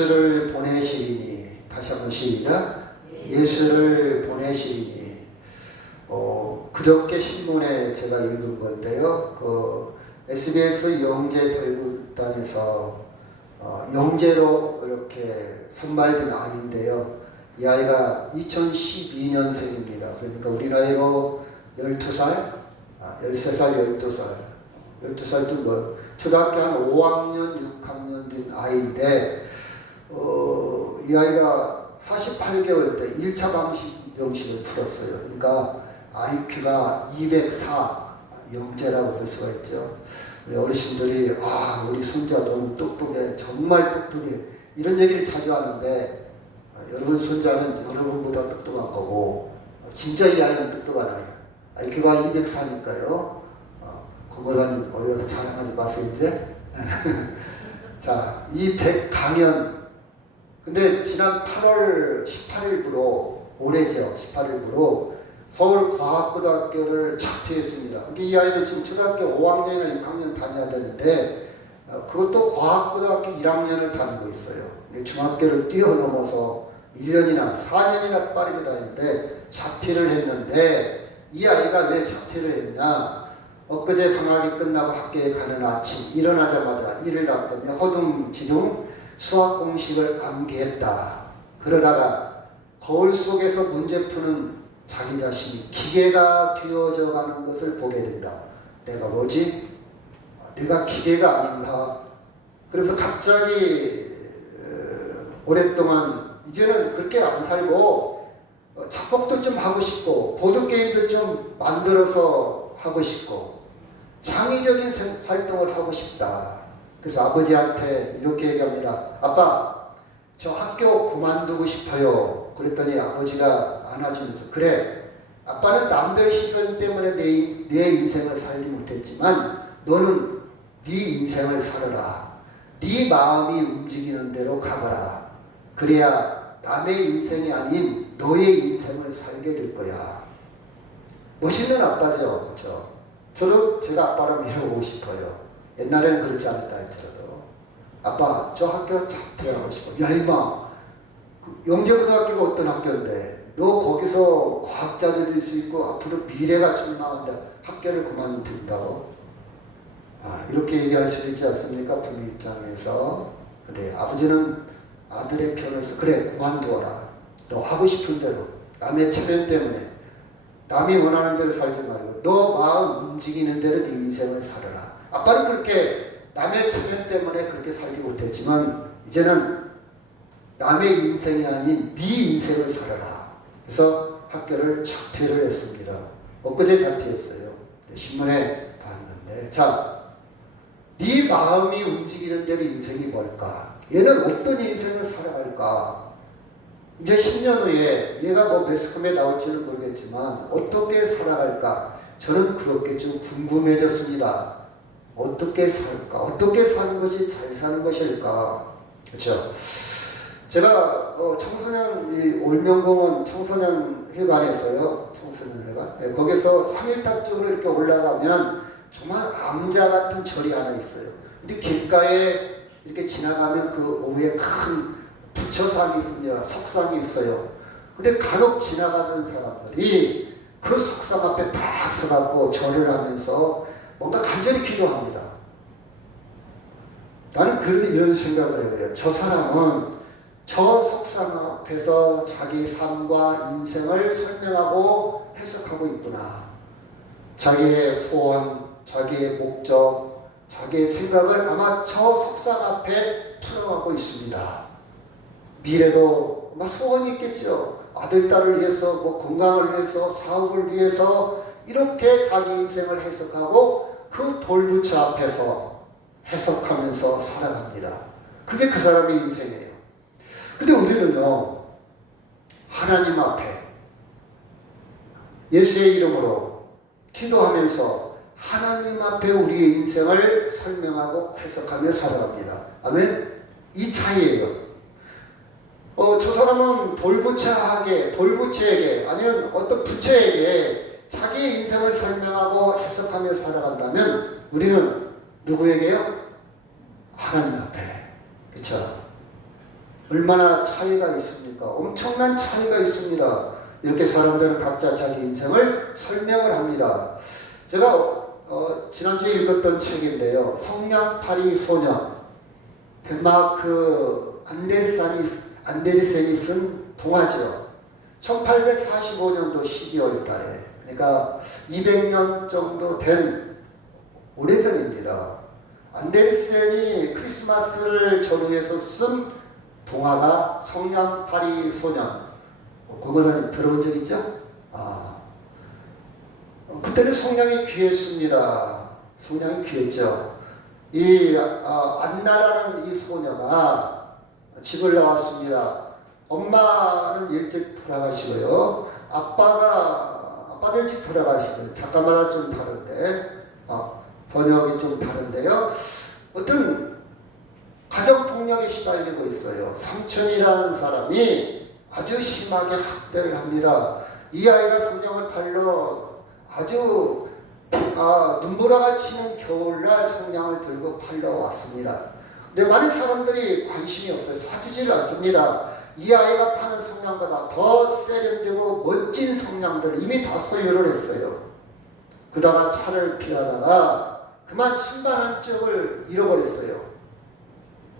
예수를 보내시리니. 다시 한번 시작. 예수를 보내시리니. 그저께 신문에 제가 읽은 건데요. SBS 영재 별극단에서 영재로 이렇게 선발된 아이인데요. 이 아이가 2012년생입니다. 그러니까 우리 나이로 12살, 13살, 12살, 12살도 뭐 초등학교 한 5학년, 6학년 된 아이인데 이 아이가 48개월 때 1차 방식을 풀었어요. 그러니까 IQ가 204 영재라고 볼 수가 있죠. 어르신들이 우리 손자 너무 똑똑해, 정말 똑똑해, 이런 얘기를 자주 하는데 여러분 손자는 여러분보다 똑똑한 거고 진짜 이 아이는 똑똑한 아이야. IQ가 204니까요. 권고사님 어디 가서 자랑하지 마세요 이제. 자, 이 백강연, 근데 지난 8월 18일부로 올해죠. 18일부로 서울과학고등학교를 자퇴했습니다. 이 아이는 지금 초등학교 5학년이나 6학년 다녀야 되는데 그것도 과학고등학교 1학년을 다니고 있어요. 중학교를 뛰어넘어서 1년이나 4년이나 빠르게 다니는데 자퇴를 했는데, 이 아이가 왜 자퇴를 했냐? 엊그제 방학이 끝나고 학교에 가는 아침 일어나자마자 이를 닦으며 허둥지둥 수학 공식을 암기했다. 그러다가 거울 속에서 문제 푸는 자기 자신이 기계가 되어져 가는 것을 보게 된다. 내가 뭐지? 내가 기계가 아닌가? 그래서 갑자기 오랫동안 이제는 그렇게 안 살고 작곡도 좀 하고 싶고 보드게임도 좀 만들어서 하고 싶고 창의적인 활동을 하고 싶다. 그래서 아버지한테 이렇게 얘기합니다. 아빠, 저 학교 그만두고 싶어요. 그랬더니 아버지가 안아주면서, 그래, 아빠는 남들 시선 때문에 내 인생을 살지 못했지만 너는 네 인생을 살아라. 네 마음이 움직이는 대로 가거라. 그래야 남의 인생이 아닌 너의 인생을 살게 될 거야. 멋있는 아빠죠. 그렇죠? 저도 제가 아빠를 밀어보고 싶어요. 옛날에는 그렇지 않았다 할지라도. 아빠, 저 학교 자퇴하고 싶어. 야, 임마, 영재고등학교가 어떤 학교인데 너 거기서 과학자도 될 수 있고 앞으로 미래가 전망한데 학교를 그만둔다고? 이렇게 얘기할 수 있지 않습니까? 부모 입장에서. 근데 아버지는 아들의 편을 서, 그래, 그만두어라. 너 하고 싶은 대로, 남의 체면 때문에 남이 원하는 대로 살지 말고 너 마음 움직이는 대로 네 인생을 살아라. 아빠는 그렇게 남의 체면 때문에 그렇게 살지 못했지만 이제는 남의 인생이 아닌 네 인생을 살아라. 그래서 학교를 자퇴를 했습니다. 엊그제 자퇴했어요. 신문에 봤는데, 자, 네 마음이 움직이는 대로 인생이 뭘까? 얘는 어떤 인생을 살아갈까? 이제 10년 후에 얘가 뭐 매스컴에 나올지는 모르겠지만 어떻게 살아갈까? 저는 그렇게 좀 궁금해졌습니다. 어떻게 살까? 어떻게 사는 것이 잘 사는 것일까? 그렇죠? 제가 청소년 올명공원 청소년회관에서요, 청소년회관, 거기서 3일탑 쪽으로 이렇게 올라가면 정말 암자 같은 절이 하나 있어요. 근데 길가에 이렇게 지나가면 그 오후에 큰 부처상이 있습니다. 석상이 있어요. 근데 간혹 지나가는 사람들이 그 석상 앞에 딱 서갖고 절을 하면서 뭔가 간절히 기도합니다. 나는 이런 생각을 해요. 저 사람은 저 석상 앞에서 자기 삶과 인생을 설명하고 해석하고 있구나. 자기의 소원, 자기의 목적, 자기의 생각을 아마 저 석상 앞에 풀어가고 있습니다. 미래도 아마 소원이 있겠죠. 아들, 딸을 위해서, 뭐 건강을 위해서, 사업을 위해서 이렇게 자기 인생을 해석하고 그 돌부처 앞에서 해석하면서 살아갑니다. 그게 그 사람의 인생이에요. 근데 우리는요, 하나님 앞에 예수의 이름으로 기도하면서 하나님 앞에 우리의 인생을 설명하고 해석하며 살아갑니다. 아멘? 이 차이예요. 저 사람은 돌부처에게 아니면 어떤 부처에게 자기의 인생을 설명하고 해석하며 살아간다면 우리는 누구에게요? 하나님 앞에. 그렇죠? 얼마나 차이가 있습니까? 엄청난 차이가 있습니다. 이렇게 사람들은 각자 자기 인생을 설명을 합니다. 제가 지난주에 읽었던 책인데요. 성냥팔이 소년, 덴마크 안데르센이 쓴 동화죠. 1845년도 12월 달에, 그러니까 200년 정도 된 오래전입니다. 안데르센이 크리스마스를 전후해서 쓴 동화가 성냥팔이 소년. 고고사님 들어온 적 있죠? 그때는 성냥이 귀했습니다. 성냥이 귀했죠. 이 안나라는 이 소녀가 집을 나왔습니다. 엄마는 일찍 돌아가시고요. 아빠도 일찍 돌아가시고요. 작가마다 좀 다른데 번역이 좀 다른데요. 어떤 가정폭력에 시달리고 있어요. 삼촌이라는 사람이 아주 심하게 학대를 합니다. 이 아이가 성냥을 팔러 아주 눈보라가 치는 겨울날 성냥을 들고 팔러 왔습니다. 근데 많은 사람들이 관심이 없어요. 사주지를 않습니다. 이 아이가 파는 성냥보다 더 세련되고 멋진 성냥들을 이미 다 소유를 했어요. 그러다가 차를 피하다가 그만 신발 한 짝을 잃어버렸어요.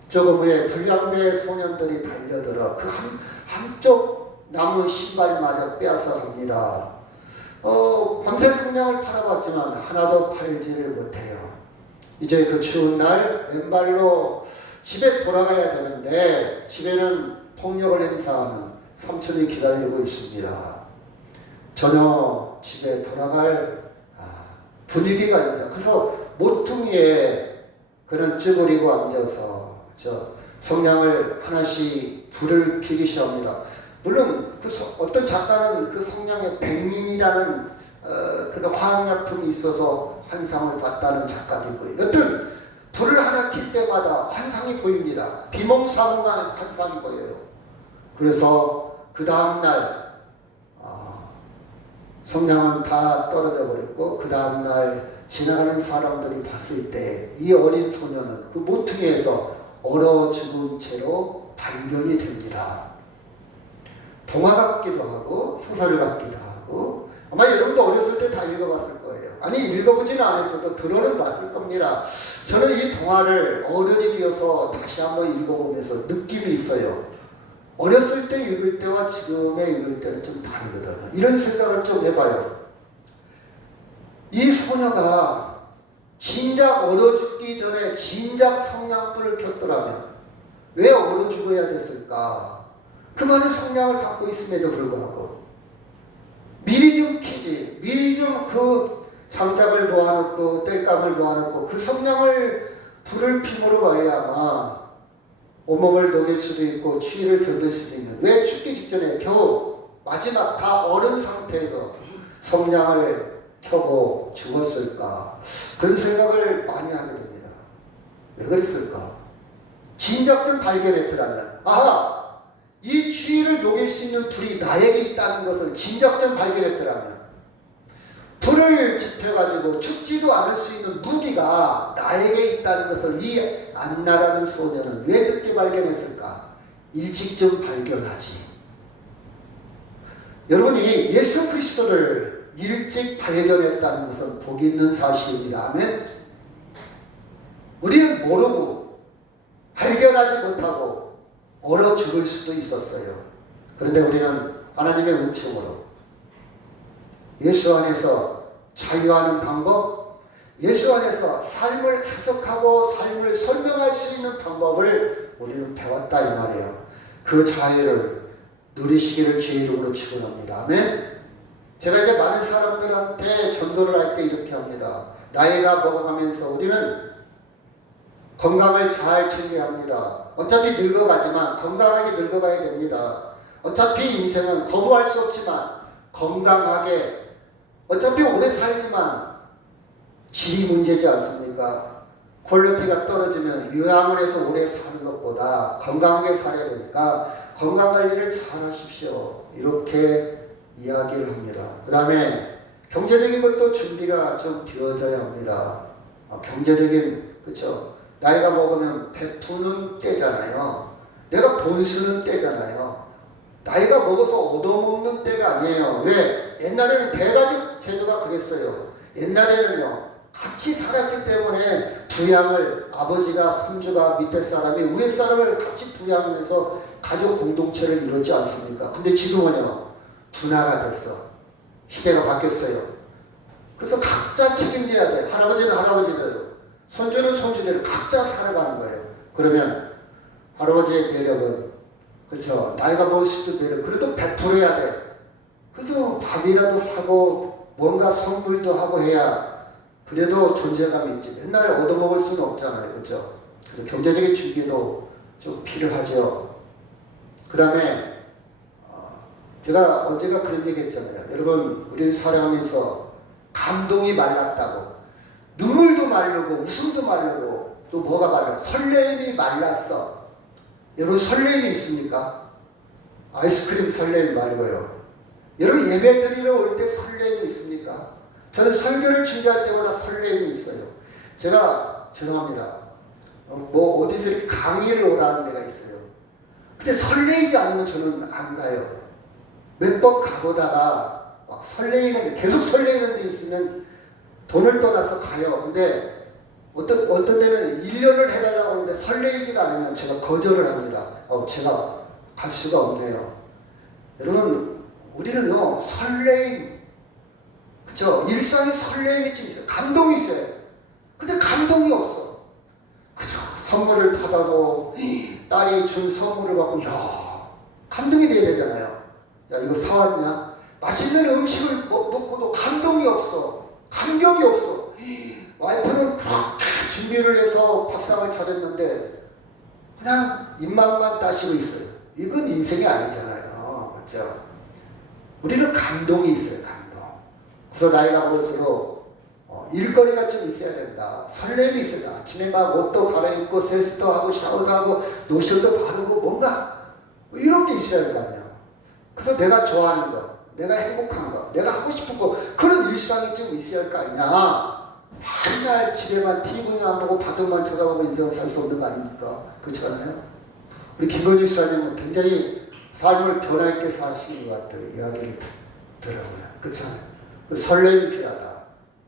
조금 후에 불량배 소년들이 달려들어 그 한쪽 나무 신발마저 빼앗아 갑니다. 밤새 성냥을 팔아봤지만 하나도 팔지를 못해요. 이제 그 추운 날 왼발로 집에 돌아가야 되는데 집에는 폭력을 행사하는 삼촌이 기다리고 있습니다. 전혀 집에 돌아갈 분위기가 아닙니다. 그래서 모퉁이에 그는 쭈그리고 앉아서 성냥을 하나씩 불을 피기 시작합니다. 물론 어떤 작가는 그 성냥에 백린이라는 그런 화학약품이 있어서 환상을 봤다는 작가도 있고요. 여튼 불을 하나 킬 때마다 환상이 보입니다. 비몽사몽한 환상이 보여요. 그래서 그 다음날 성냥은 다 떨어져 버렸고 그 다음날 지나가는 사람들이 봤을 때 이 어린 소녀는 그 모퉁이에서 얼어 죽은 채로 발견이 됩니다. 동화 같기도 하고 소설 같기도 하고 아마 여러분도 어렸을 때 다 읽어봤을 거예요. 아니 읽어보지는 않았어도 들어는 봤을 겁니다. 저는 이 동화를 어른이 되어서 다시 한번 읽어보면서 느낌이 있어요. 어렸을 때 읽을 때와 지금에 읽을 때는 좀 다르거든요. 이런 생각을 좀 해봐요. 이 소녀가 진작 얼어 죽기 전에 진작 성냥불을 켰더라면 왜 얼어 죽어야 됐을까? 그 많은 성냥을 갖고 있음에도 불구하고 미리 좀 켜지, 미리 좀 그 장작을 모아놓고 땔감을 모아놓고 그 성냥을 불을 핌으로 말미암아 온몸을 녹일 수도 있고 추위를 견딜 수도 있는, 왜 죽기 직전에 겨우 마지막 다 얼은 상태에서 성냥을 켜고 죽었을까? 그런 생각을 많이 하게 됩니다. 왜 그랬을까? 진작 좀 발견했더라면, 이 추위를 녹일 수 있는 불이 나에게 있다는 것을 진작 좀 발견했더라면, 불을 지펴가지고 죽지도 않을 수 있는 무기가 나에게 있다는 것을 이 안나라는 소녀는 왜 늦게 발견했을까? 일찍 좀 발견하지. 여러분이 예수 그리스도를 일찍 발견했다는 것은 복이 있는 사실입니다. 아멘. 우리는 모르고 발견하지 못하고 얼어 죽을 수도 있었어요. 그런데 우리는 하나님의 은총으로 예수 안에서 자유하는 방법, 예수 안에서 삶을 해석하고 삶을 설명할 수 있는 방법을 우리는 배웠다 이 말이에요. 그 자유를 누리시기를 주의 이름으로 축원합니다. 아멘. 제가 이제 많은 사람들한테 전도를 할 때 이렇게 합니다. 나이가 먹어가면서 우리는 건강을 잘 챙겨야 합니다. 어차피 늙어가지만 건강하게 늙어가야 됩니다. 어차피 인생은 거부할 수 없지만 건강하게, 어차피 오래 살지만 질이 문제지 않습니까? 퀄리티가 떨어지면 요양을 해서 오래 사는 것보다 건강하게 살아야 되니까 건강관리를 잘 하십시오. 이렇게 이야기를 합니다. 그 다음에 경제적인 것도 준비가 좀 되어져야 합니다. 경제적인, 그렇죠? 나이가 먹으면 베푸는 때잖아요. 내가 돈 쓰는 때잖아요. 나이가 먹어서 얻어먹는 때가 아니에요. 왜? 옛날에는 대가족 제도가 그랬어요. 옛날에는요, 같이 살았기 때문에 부양을 아버지가 손주가 밑에 사람이 위에 사람을 같이 부양하면서 가족 공동체를 이루지 않습니까? 근데 지금은요, 분화가 됐어. 시대가 바뀌었어요. 그래서 각자 책임져야 돼. 할아버지는 할아버지대로, 손주는 손주대로 각자 살아가는 거예요. 그러면 할아버지의 매력은, 그렇죠, 나이가 먹을수록 매력, 그래도 베풀어야 돼. 그래도 밥이라도 사고 뭔가 선물도 하고 해야 그래도 존재감이 있지. 맨날 얻어먹을 수는 없잖아요. 그렇죠? 그래서 경제적인 준비도 좀 필요하죠. 그 다음에 제가 언제가 그런 얘기 했잖아요. 여러분, 우리 살아가면서 감동이 말랐다고, 눈물도 마르고 웃음도 마르고 또 뭐가 말라? 설렘이 말랐어. 여러분, 설렘이 있습니까? 아이스크림 설렘 말고요. 여러분, 예배 드리러 올 때 설렘이 있습니까? 저는 설교를 준비할 때마다 설렘이 있어요. 제가 죄송합니다. 어디서 이렇게 강의를 오라는 데가 있어요. 근데 설레이지 않으면 저는 안 가요. 몇 번 가보다가 막 설레이는 데, 계속 설레이는 데 있으면 돈을 떠나서 가요. 근데 어떤 데는 1년을 해달라고 하는데 설레이지가 않으면 제가 거절을 합니다. 제가 갈 수가 없네요. 여러분, 우리는요, 설레임, 그쵸? 일상에 설렘이 좀 있어요. 감동이 있어요. 근데 감동이 없어. 그죠? 선물을 받아도 딸이 준 선물을 받고, 야, 감동이 돼야 되잖아요. 야, 이거 사왔냐? 맛있는 음식을 먹고도 감동이 없어. 감격이 없어. 와이프는 그렇게 준비를 해서 밥상을 차렸는데 그냥 입맛만 따시고 있어요. 이건 인생이 아니잖아요. 맞죠? 우리는 감동이 있어요. 감동. 그래서 나이가 먹을수록 일거리가 좀 있어야 된다. 설렘이 있어요. 아침에 막 옷도 갈아입고 세수도 하고 샤워도 하고 로션도 바르고 뭔가 이런 게 있어야 될 거 아니에요. 그래서 내가 좋아하는 거, 내가 행복한 거, 내가 하고 싶은 거, 그런 일상이 좀 있어야 할 거 아니냐. 맨날 집에만 TV만 안 보고 바둑만 쳐다보고 인생을 살 수 없는 거 아닙니까? 그렇지 않아요? 우리 김건희 수사님은 굉장히 삶을 변화있게 사시는 것 같아요. 이야기를 들어보면. 그렇지 않아요? 그 설렘이 필요하다.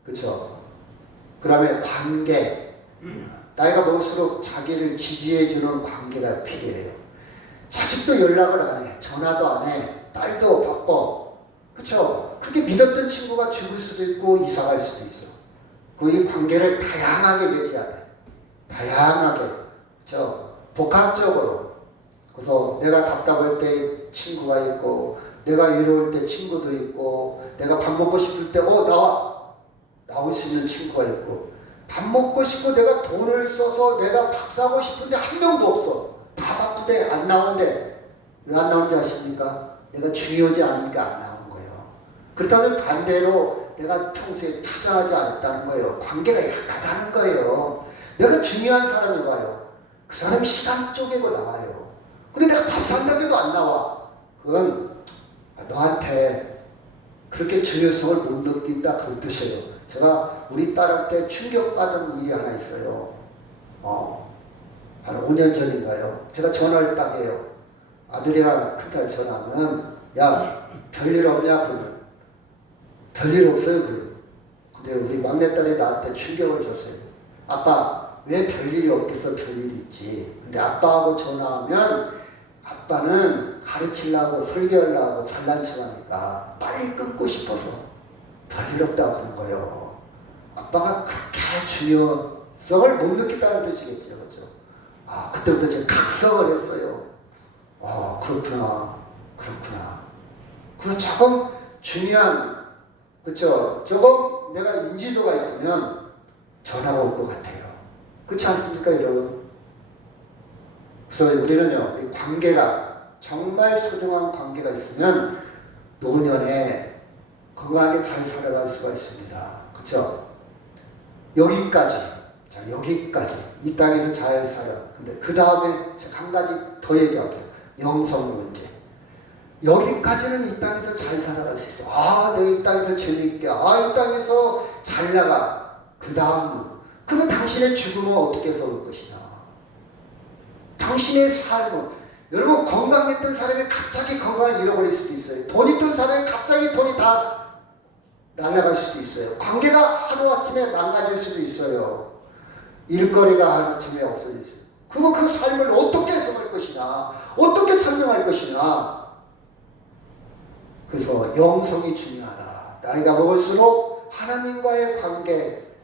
그렇죠? 그 다음에 관계. 나이가 먹을수록 자기를 지지해주는 관계가 필요해요. 자식도 연락을 안 해. 전화도 안 해. 딸도 바빠. 그쵸? 그렇게 믿었던 친구가 죽을 수도 있고 이사 갈 수도 있어. 이 관계를 다양하게 맺어야 돼. 다양하게. 그쵸? 복합적으로. 그래서 내가 답답할 때 친구가 있고, 내가 외로울 때 친구도 있고, 내가 밥 먹고 싶을 때, 나올 수 있는 친구가 있고, 밥 먹고 싶고 내가 돈을 써서 내가 밥 사고 싶은데 한 명도 없어. 다 바쁘대. 안 나온대. 왜 안 나온지 아십니까? 내가 중요하지 않으니까 안 나온 거예요. 그렇다면 반대로 내가 평소에 투자하지 않았다는 거예요. 관계가 약하다는 거예요. 내가 중요한 사람이 와요. 그 사람이 시간 쪼개고 나와요. 근데 내가 밥 산다고 해도 안 나와. 그건 너한테 그렇게 중요성을 못 느낀다, 그런 뜻이에요. 제가 우리 딸한테 충격받은 일이 하나 있어요. 한 5년 전인가요? 제가 전화를 딱 해요. 아들이랑 큰딸 전화하면, 야, 별일 없냐? 그러면 별일 없어요. 그래요. 근데 우리 막내딸이 나한테 충격을 줬어요. 아빠, 왜 별일이 없겠어? 별일이 있지. 근데 아빠하고 전화하면 아빠는 가르치려고 설교하려고 잘난 척하니까 빨리 끊고 싶어서 별일 없다고 그런 거예요. 아빠가 그렇게 중요성을 못 느꼈다는 뜻이겠죠. 그렇죠? 그때부터 제가 각성을 했어요. 그렇구나. 그리고 조금 중요한, 그렇죠? 조금 내가 인지도가 있으면 전화가 올 것 같아요. 그렇지 않습니까, 여러분? 그래서 우리는요, 이 관계가, 정말 소중한 관계가 있으면 노년에 건강하게 잘 살아갈 수가 있습니다. 그렇죠? 여기까지. 자, 여기까지. 이 땅에서 잘 살아. 근데 그 다음에 제가 한 가지 더 얘기할게요. 영성 문제. 여기까지는 이 땅에서 잘 살아갈 수 있어. 내가 이 땅에서 재미있게. 이 땅에서 잘 나가. 그 다음은. 그러면 당신의 죽음은 어떻게 해서 올 것이냐. 당신의 삶은, 여러분 건강했던 사람이 갑자기 건강을 잃어버릴 수도 있어요. 돈 있던 사람이 갑자기 돈이 다 날아갈 수도 있어요. 관계가 하루아침에 망가질 수도 있어요. 일거리가 하루아침에 없어질 수 있어요. 그럼 그 삶을 어떻게 해석할 것이냐, 어떻게 설명할 것이냐. 그래서 영성이 중요하다. 나이가 먹을수록 하나님과의 관계,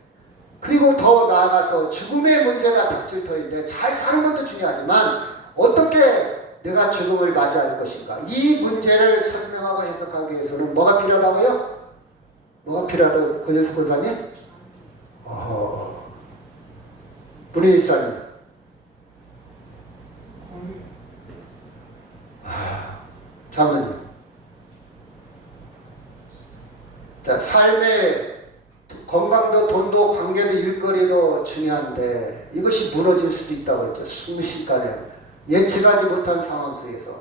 그리고 더 나아가서 죽음의 문제가 닥칠 터인데 잘 사는 것도 중요하지만 어떻게 내가 죽음을 맞이할 것인가, 이 문제를 설명하고 해석하기 위해서는 뭐가 필요하다고요? 뭐가 필요하다고 권혜숙 권사님? 문희일사님. 장로님. 자, 삶의 건강도 돈도 관계도 일거리도 중요한데 이것이 무너질 수도 있다고 했죠. 순식간에 예측하지 못한 상황 속에서.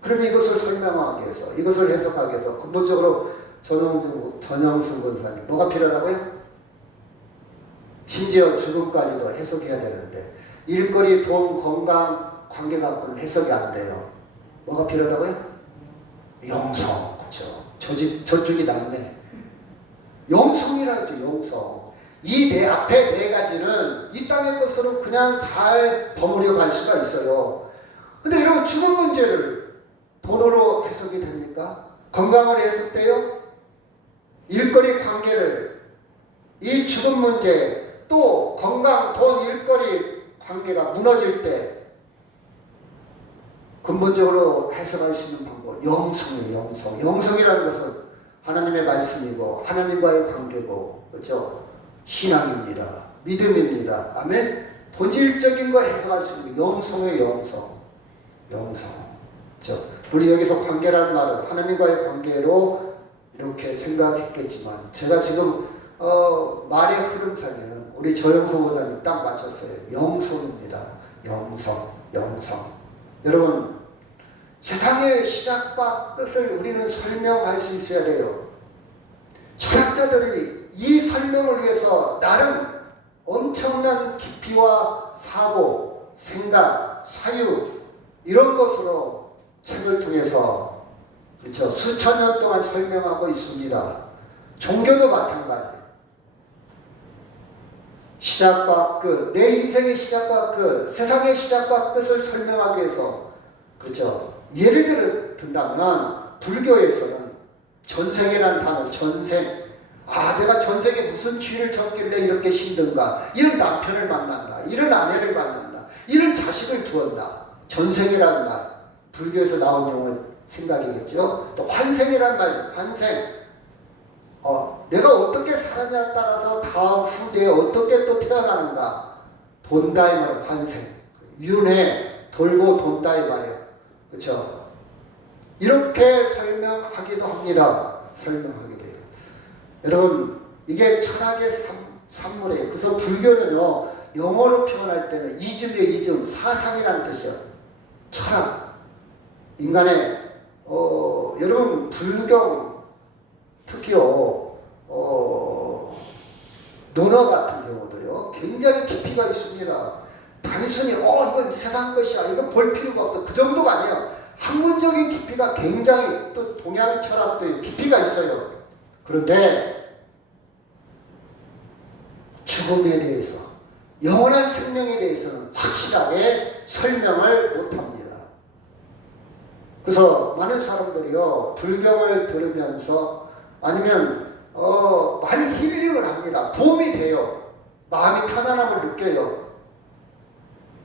그러면 이것을 설명하기 위해서, 이것을 해석하기 위해서 근본적으로 전영승 권사님 뭐가 필요하다고요? 심지어 죽음까지도 해석해야 되는데 일거리, 돈, 건강, 관계 갖고는 해석이 안 돼요. 뭐가 필요하다고요? 영성. 그렇죠. 저쪽이 낫네. 영성이라 하죠. 영성. 이 내 앞에 네 가지는 이 땅의 것으로 그냥 잘 버무려 갈 수가 있어요. 근데 이런 죽음 문제를 돈으로 해석이 됩니까? 건강으로 해석돼요? 일거리 관계를, 이 죽음 문제, 또 건강, 돈, 일거리 관계가 무너질 때 근본적으로 해석할 수 있는 방법, 영성이에요. 영성. 영성이라는 것은 하나님의 말씀이고 하나님과의 관계고, 그렇죠? 신앙입니다. 믿음입니다. 아멘. 본질적인 거 해석할 수 있는 영성의 영성. 영성. 그렇죠? 우리 여기서 관계라는 말은 하나님과의 관계로 이렇게 생각했겠지만 제가 지금 말의 흐름상에는 우리 조영성 원사님 딱 맞췄어요. 영성입니다. 영성. 여러분, 세상의 시작과 끝을 우리는 설명할 수 있어야 돼요. 철학자들이 이 설명을 위해서 나름 엄청난 깊이와 사고, 생각, 사유 이런 것으로 책을 통해서, 그렇죠, 수천 년 동안 설명하고 있습니다. 종교도 마찬가지예요. 시작과 끝, 내 인생의 시작과 끝, 세상의 시작과 끝을 설명하기 위해서, 그렇죠, 예를 든다면 불교에서는 전생이라는 단어, 전생. 내가 전생에 무슨 죄를 졌길래 이렇게 힘든가, 이런 남편을 만난다, 이런 아내를 만난다, 이런 자식을 두었다. 전생이라는 말, 불교에서 나온 용어 생각이겠죠. 또 환생이라는 말, 환생. 내가 어떻게 살았냐에 따라서 다음 후대에 어떻게 또 태어나는가. 돈다 이 말이에요. 환생. 윤회, 돌고 돈다 이 말이에요. 그렇죠? 이렇게 설명하기도 합니다. 설명하기도 해요. 여러분, 이게 철학의 산물이에요. 그래서 불교는요, 영어로 표현할 때는 이즘의 이즘, 사상이라는 뜻이에요. 철학. 인간의 여러분, 불경 특히요, 논어 같은 경우도요, 굉장히 깊이가 있습니다. 단순히 이건 세상 것이야, 이건 볼 필요가 없어, 그 정도가 아니에요. 학문적인 깊이가 굉장히, 또 동양 철학도 깊이가 있어요. 그런데 죽음에 대해서, 영원한 생명에 대해서는 확실하게 설명을 못합니다. 그래서 많은 사람들이요, 불경을 들으면서 아니면 많이 힐링을 합니다. 도움이 돼요. 마음이 편안함을 느껴요.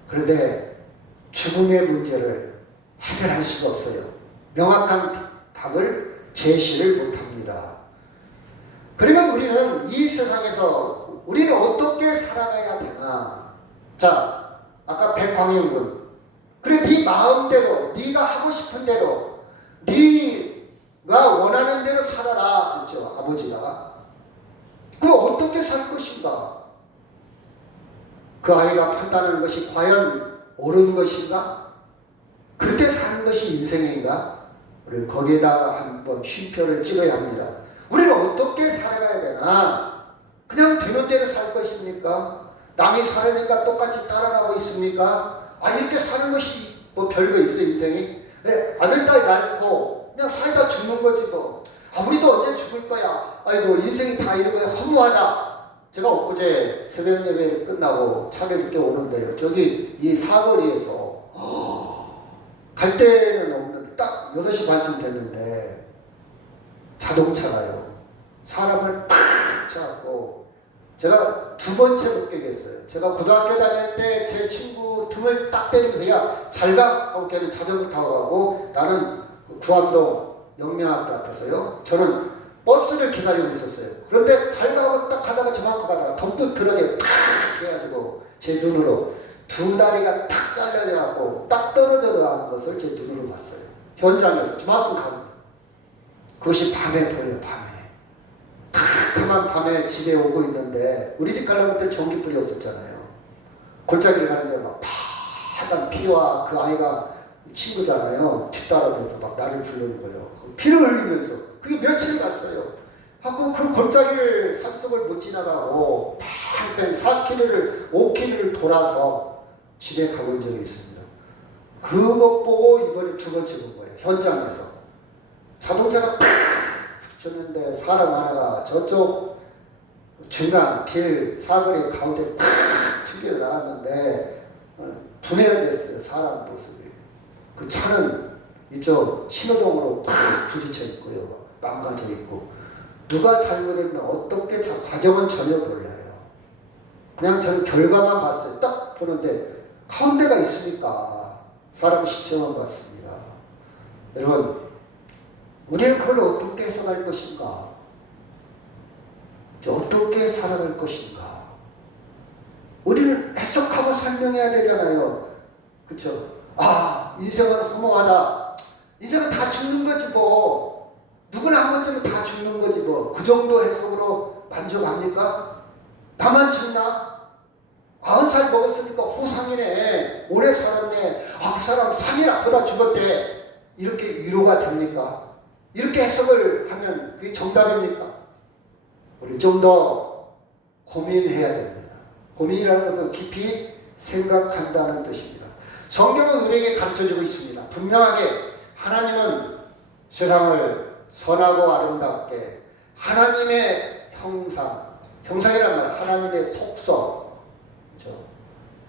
그런데 죽음의 문제를 해결할 수가 없어요. 명확한 답을 제시를 못합니다. 그러면 우리는 이 세상에서 우리는 어떻게 살아가야 되나? 자, 아까 백광현군, 그래, 네 마음대로, 네가 하고 싶은 대로, 네가 원하는 대로 살아라, 그렇죠? 아버지가. 그럼 어떻게 살 것인가? 그 아이가 판단하는 것이 과연 옳은 것인가? 그렇게 사는 것이 인생인가? 우리는 거기에다 한번 쉼표를 찍어야 합니다. 우리는 어떻게 살아가야 되나? 그냥 되는 대로 살 것입니까? 남이 살아니까 똑같이 따라가고 있습니까? 이렇게 사는 것이 뭐 별거 있어 인생이? 네, 아들 딸 낳고 그냥 살다 죽는 거지 뭐. 우리도 언제 죽을 거야. 아이고 인생이 다 이런 거야. 허무하다. 제가 엊그제 새벽 예배 끝나고 차를 이렇게 오는데요. 저기 이 사거리에서 갈 데는 없는데 딱 6시 반쯤 됐는데 자동차가요. 사람을 팍 쳐갖고 제가 두 번째 목격했어요. 제가 고등학교 다닐 때 제 친구 등을 딱 때리면서 야 잘 가! 하고 걔는 자전거 타고 가고 나는 구암동 영명학교 앞에서요. 저는 버스를 기다리고 있었어요. 그런데 잘 가고 딱 가다가 저만큼 가다가 덤프 트럭에 팍 해가지고 제 눈으로 두 다리가 탁 잘려져갖고 딱 떨어져 나가는 것을 제 눈으로 봤어요. 현장에서 저만큼 가는 그것이 밤에 보여요. 밤에 캄캄한 밤에 집에 오고 있는데 우리 집 가려면 그때 전기불이 없었잖아요. 골짜기를 가는데 막 파란 피와 그 아이가 친구잖아요. 뒤따르면서 막 나를 부르는 거예요. 피를 흘리면서 그게 며칠 갔어요. 하고 그 골짜기를 삽석을 못 지나가고 팽팽 4km를 5km를 돌아서 집에 가본 적이 있습니다. 그것 보고 이번에 두 번째 본 거예요. 현장에서 자동차가 팍 붙였는데 사람 하나가 저쪽 중간 길 사거리 가운데 팍 튕겨 나갔는데 분해됐어요. 사람 모습이. 그 차는 이쪽 신호등으로 팍 부딪혀 있고요. 망가져 있고 누가 잘못했나 어떻게 과정은 전혀 몰라요. 그냥 저는 결과만 봤어요. 딱 보는데 가운데가 있으니까 사람 시체만 봤습니다. 여러분 우리는 그걸 어떻게 해석할 것인가? 어떻게 살아갈 것인가? 우리는 해석하고 설명해야 되잖아요. 그렇죠? 인생은 허무하다. 인생은 다 죽는 거지 뭐. 누구나 한 번쯤은 다 죽는 거지 뭐. 그 정도 해석으로 만족합니까? 나만 죽나? 90살 먹었으니까 호상이네. 오래 살았네. 그 사람 3일 아프다 죽었대. 이렇게 위로가 됩니까? 이렇게 해석을 하면 그게 정답입니까? 우리 좀 더 고민해야 됩니다. 고민이라는 것은 깊이 생각한다는 뜻입니다. 성경은 우리에게 가르쳐주고 있습니다. 분명하게 하나님은 세상을 선하고 아름답게 하나님의 형상이라는 말, 하나님의 속성, 그렇죠?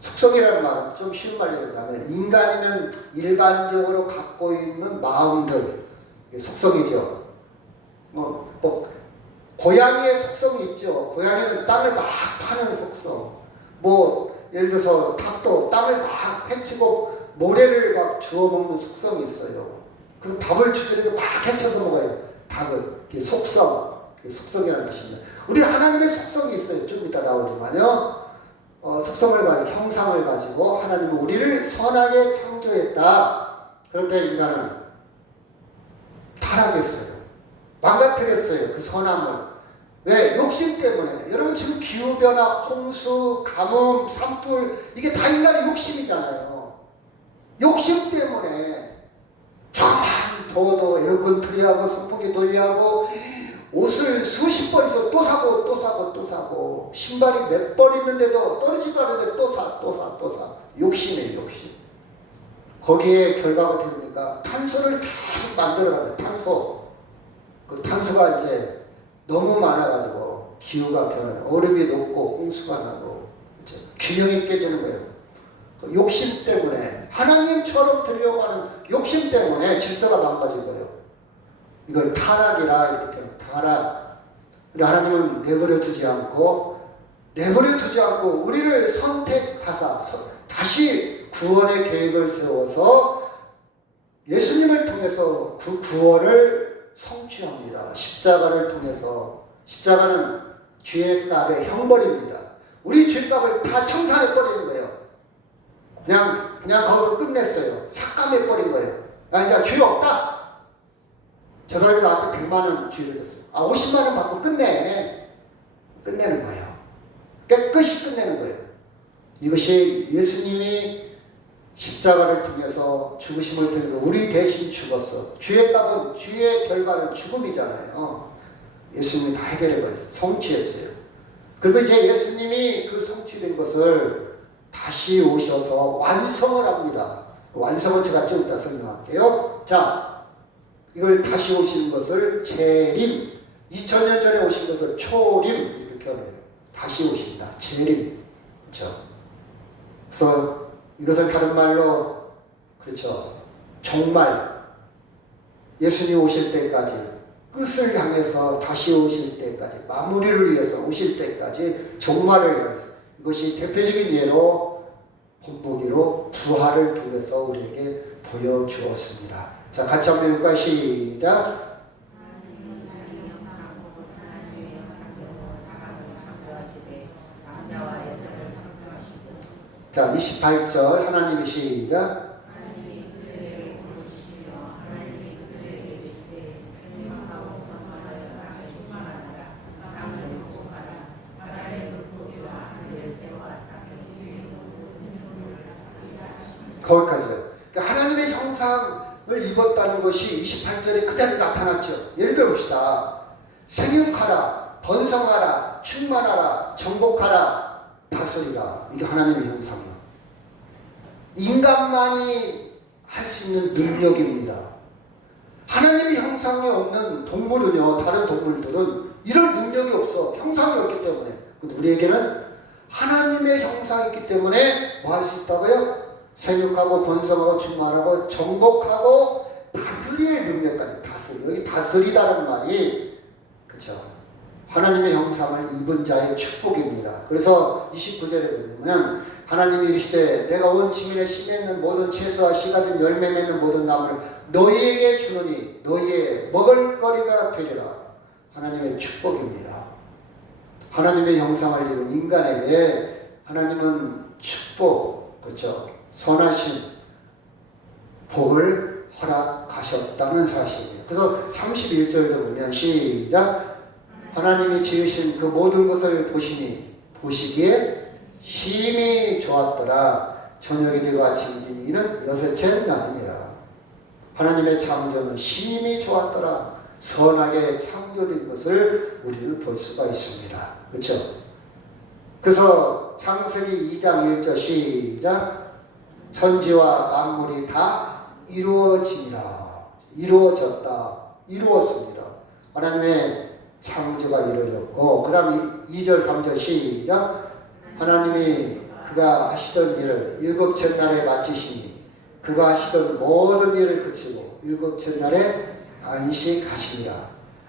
속성이라는 말은 좀 쉬운 말로 한다면 인간이면 일반적으로 갖고 있는 마음들, 속성이죠. 고양이의 속성이 있죠. 고양이는 땅을 막 파는 속성. 예를 들어서 닭도 땅을 막 헤치고 모래를 막 주워 먹는 속성이 있어요. 그래서 밥을 주더라도 막 헤쳐서 먹어요. 닭은. 그게 속성이라는 뜻입니다. 우리 하나님의 속성이 있어요. 좀 이따 나오지만요. 속성을 가지고 형상을 가지고 하나님은 우리를 선하게 창조했다. 그런데 인간은 타락했어요. 망가뜨렸어요. 그 선함을. 왜? 욕심 때문에. 여러분 지금 기후변화, 홍수, 가뭄, 산불 이게 다 인간의 욕심이잖아요. 욕심 때문에 조금만 더워도 에어컨 틀이하고 선풍기 돌리하고 옷을 수십 번 있어 또 사고 신발이 몇 번 있는데도 떨어지도 않는데 또 사. 욕심이에요. 욕심. 거기에 결과가 어떻게 됩니까? 탄소를 계속 만들어가는 탄소. 그 탄소가 이제 너무 많아가지고 기후가 변하고 얼음이 녹고 홍수가 나고 그렇죠? 균형이 깨지는 거예요. 그 욕심 때문에 하나님처럼 되려고 하는 욕심 때문에 질서가 망가진 거예요. 이걸 타락이라 이렇게 표현해요. 타락. 하나님은 내버려 두지 않고 우리를 선택하사 다시 구원의 계획을 세워서 예수님을 통해서 그 구원을 성취합니다. 십자가를 통해서. 십자가는 죄의 값의 형벌입니다. 우리 죄값을 다 청산해 버리는 거예요. 그냥 거기서 끝냈어요. 삭감해 버린 거예요. 이제 죄 없다. 저 사람이 나한테 100만 원 죄를 졌어요. 50만 원 받고 끝내는 거예요. 깨끗이 끝내는 거예요. 이것이 예수님이 십자가를 통해서 죽으심을 통해서 우리 대신 죽었어. 죄의 값은, 죄의 결과는 죽음이잖아요. 예수님이 다 해결해버렸어요. 성취했어요. 그리고 이제 예수님이 그 성취된 것을 다시 오셔서 완성을 합니다. 그 완성은 제가 좀 이따 설명할게요. 자, 이걸 다시 오시는 것을 재림, 2000년 전에 오신 것을 초림 이렇게 표현해요. 다시 오신다. 재림. 그렇죠? 그래서 이것을 다른 말로 그렇죠. 종말. 예수님 오실 때까지 끝을 향해서 다시 오실 때까지 마무리를 위해서 오실 때까지 종말을 향해서 이것이 대표적인 예로 본보기로 부활을 통해서 우리에게 보여주었습니다. 자, 같이 한번 읽을까요? 시작. 자, 28절 하나님이 시작. 거기까지요. 그러니까 하나님의 형상을 입었다는 것이 28절에 그대로 나타났죠. 예를 들어 봅시다. 생육하라, 번성하라, 충만하라, 정복하라, 다스리라. 이게 하나님의 형상이요. 인간만이 할 수 있는 능력입니다. 하나님의 형상이 없는 동물은요, 다른 동물들은 이런 능력이 없어. 형상이 없기 때문에. 근데 우리에게는 하나님의 형상이 있기 때문에 뭐 할 수 있다고요? 생육하고 번성하고 충만하고 정복하고 다스릴 능력까지 다스리. 여기 다스리다는 말이 그렇죠. 하나님의 형상을 입은 자의 축복입니다. 그래서 29절에 보면 하나님이 이르시되 내가 온 지면에 씨 맺는 모든 채소와 씨 가진 열매 맺는 모든 나무를 너희에게 주노니 너희의 먹을거리가 되리라. 하나님의 축복입니다. 하나님의 형상을 입은 인간에게 하나님은 축복, 그렇죠. 선하신 복을 허락하셨다는 사실이에요. 그래서 31절에 보면 시작. 하나님이 지으신 그 모든 것을 보시기에 심히 좋았더라. 저녁이 되고 아침이 되니 이는 여섯째 날이니라. 하나님의 창조는 심히 좋았더라. 선하게 창조된 것을 우리는 볼 수가 있습니다. 그렇죠? 그래서 창세기 2장 1절 시작. 천지와 만물이 다 이루어지니라. 이루어졌다. 이루었습니다. 하나님의 창조가 이루어졌고, 그 다음 2절 3절 시작. 하나님이 그가 하시던 일을 일곱째 날에 마치시니 그가 하시던 모든 일을 그치고 일곱째 날에 안식하시니라.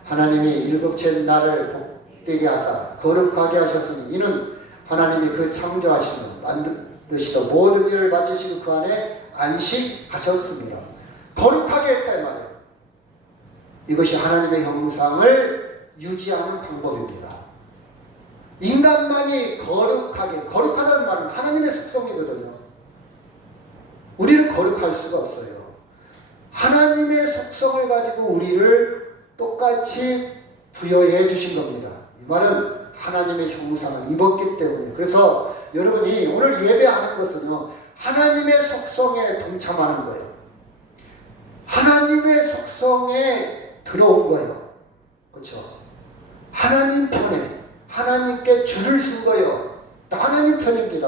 하나님이 일곱째 날을 복되게 하사 거룩하게 하셨으니 이는 하나님이 그 창조하시는 만드시던 모든 일을 마치시고 그 안에 안식하셨습니다. 거룩하게 했다 이 말이에요. 이것이 하나님의 형상을 유지하는 방법입니다. 인간만이 거룩하다는 말은 하나님의 속성이거든요. 우리는 거룩할 수가 없어요. 하나님의 속성을 가지고 우리를 똑같이 부여해 주신 겁니다. 이 말은 하나님의 형상을 입었기 때문에. 그래서 여러분이 오늘 예배하는 것은요, 하나님의 속성에 동참하는 거예요. 하나님의 속성에 들어온 거예요. 그렇죠? 하나님 편에, 하나님께 줄을 쓴 거예요. 나 하나님 편입니다.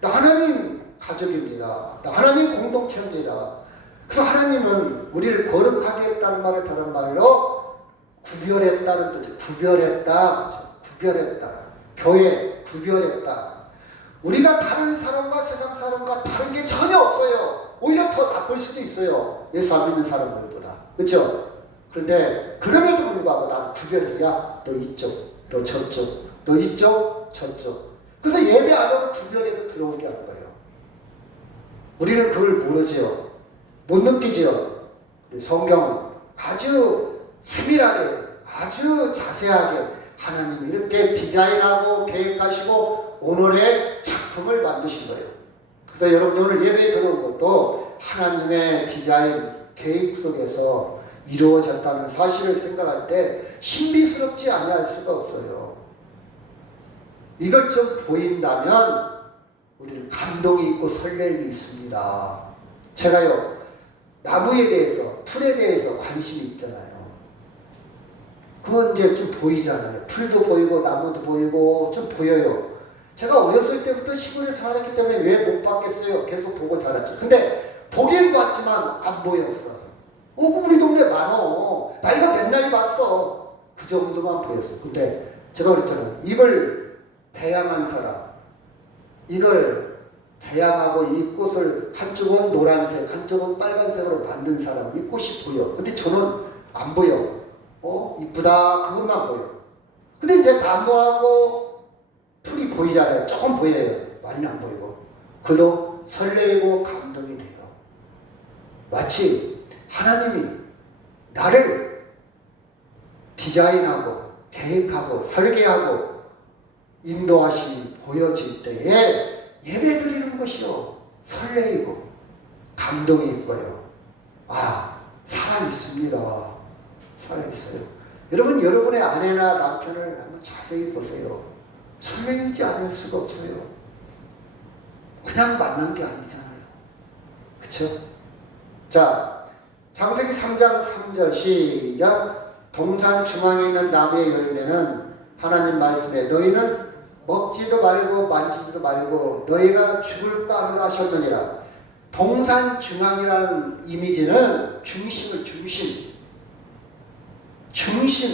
나 하나님 가족입니다. 나 하나님 공동체입니다. 그래서 하나님은 우리를 거룩하게 했다는 말을 다른 말로 구별했다는 뜻이에요. 구별했다. 그렇죠? 구별했다. 교회 구별했다. 우리가 다른 사람과 세상 사람과 다른 게 전혀 없어요. 오히려 더 나쁠 수도 있어요. 예수 안 믿는 사람들보다. 그렇죠? 그런데 그럼에도 불구하고 나는 구별해서 야, 너 이쪽, 너 저쪽, 너 이쪽, 저쪽. 그래서 예배 안 하고 구별해서 들어오게 하는 거예요. 우리는 그걸 모르지요. 못 느끼지요. 성경은 아주 세밀하게, 아주 자세하게 하나님이 이렇게 디자인하고 계획하시고 오늘의 작품을 만드신 거예요. 그래서 여러분 오늘 예배에 들어온 것도 하나님의 디자인, 계획 속에서 이루어졌다는 사실을 생각할 때 신비스럽지 아니할 수가 없어요. 이걸 좀 보인다면 우리는 감동이 있고 설렘이 있습니다. 제가요, 나무에 대해서, 풀에 대해서 관심이 있잖아요. 그러면 이제 좀 보이잖아요. 풀도 보이고 나무도 보이고 좀 보여요. 제가 어렸을 때부터 시골에 살았기 때문에 왜 못 봤겠어요? 계속 보고 자랐지. 근데 보기엔 봤지만 안 보였어. 우리 동네 많어. 나 이거 맨날 봤어. 그 정도만 보였어. 근데 제가 그랬잖아요. 이걸 배양한 사람, 이걸 배양하고 이 꽃을 한쪽은 노란색, 한쪽은 빨간색으로 만든 사람, 이 꽃이 보여. 근데 저는 안 보여. 이쁘다. 그것만 보여. 근데 이제 나무하고 풀이 보이잖아요. 조금 보여요. 많이는 안 보이고. 그도 설레고 감동이 돼요. 마치 하나님이 나를 디자인하고 계획하고 설계하고 인도하심이 보여질 때에 예배 드리는 것이요. 설레이고 감동이 있고요. 아, 살아있습니다. 살아있어요. 여러분, 여러분의 아내나 남편을 한번 자세히 보세요. 설레이지 않을 수가 없어요. 그냥 만난 게 아니잖아요. 그쵸? 자, 창세기 3장 3절 시작. 동산 중앙에 있는 나무의 열매는 하나님 말씀에 너희는 먹지도 말고 만지지도 말고 너희가 죽을까 하노라 하셨느니라. 동산 중앙이라는 이미지는 중심을 중심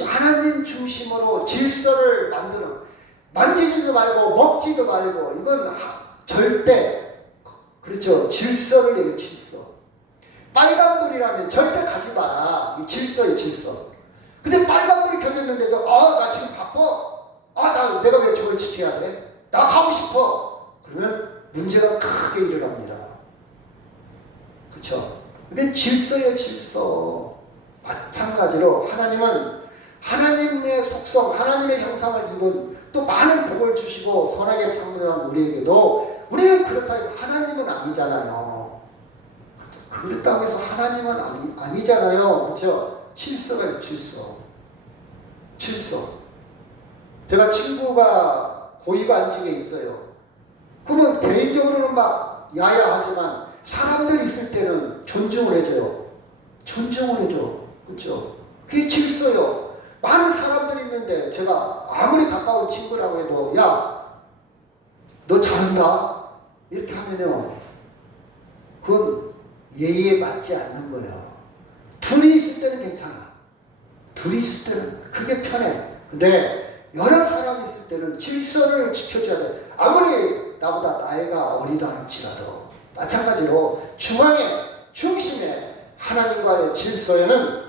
하나님 중심으로 질서를 만드는, 만지지도 말고 먹지도 말고, 이건 절대, 그렇죠, 질서를 얘기해. 질서. 빨간불이라면 절대 가지 마라. 이 질서의 질서. 근데 빨간불이 켜졌는데도 나 지금 바빠. 내가 왜 저걸 지켜야 돼? 나 가고 싶어. 그러면 문제가 크게 일어납니다. 그렇죠? 근데 질서예요, 질서. 마찬가지로 하나님은 하나님의 속성, 하나님의 형상을 입은, 또 많은 복을 주시고 선하게 창조한 우리에게도, 우리는 그렇다 해서 하나님은 아니잖아요. 그렇다고 해서 하나님은 아니잖아요. 그렇죠? 질서가 있어요. 질서. 제가 친구가 고위가 앉은 게 있어요. 그러면 개인적으로는 막 야야하지만 사람들 있을 때는 존중을 해줘요. 그렇죠? 그게 질서요. 많은 사람들이 있는데 제가 아무리 가까운 친구라고 해도 야, 너 잘한다 이렇게 하면요, 그건 예의에 맞지 않는 거예요. 둘이 있을 때는 괜찮아. 둘이 있을 때는 그게 편해. 근데 여러 사람이 있을 때는 질서를 지켜줘야 돼. 아무리 나보다 나이가 어리다 할지라도. 마찬가지로 중심에 하나님과의 질서에는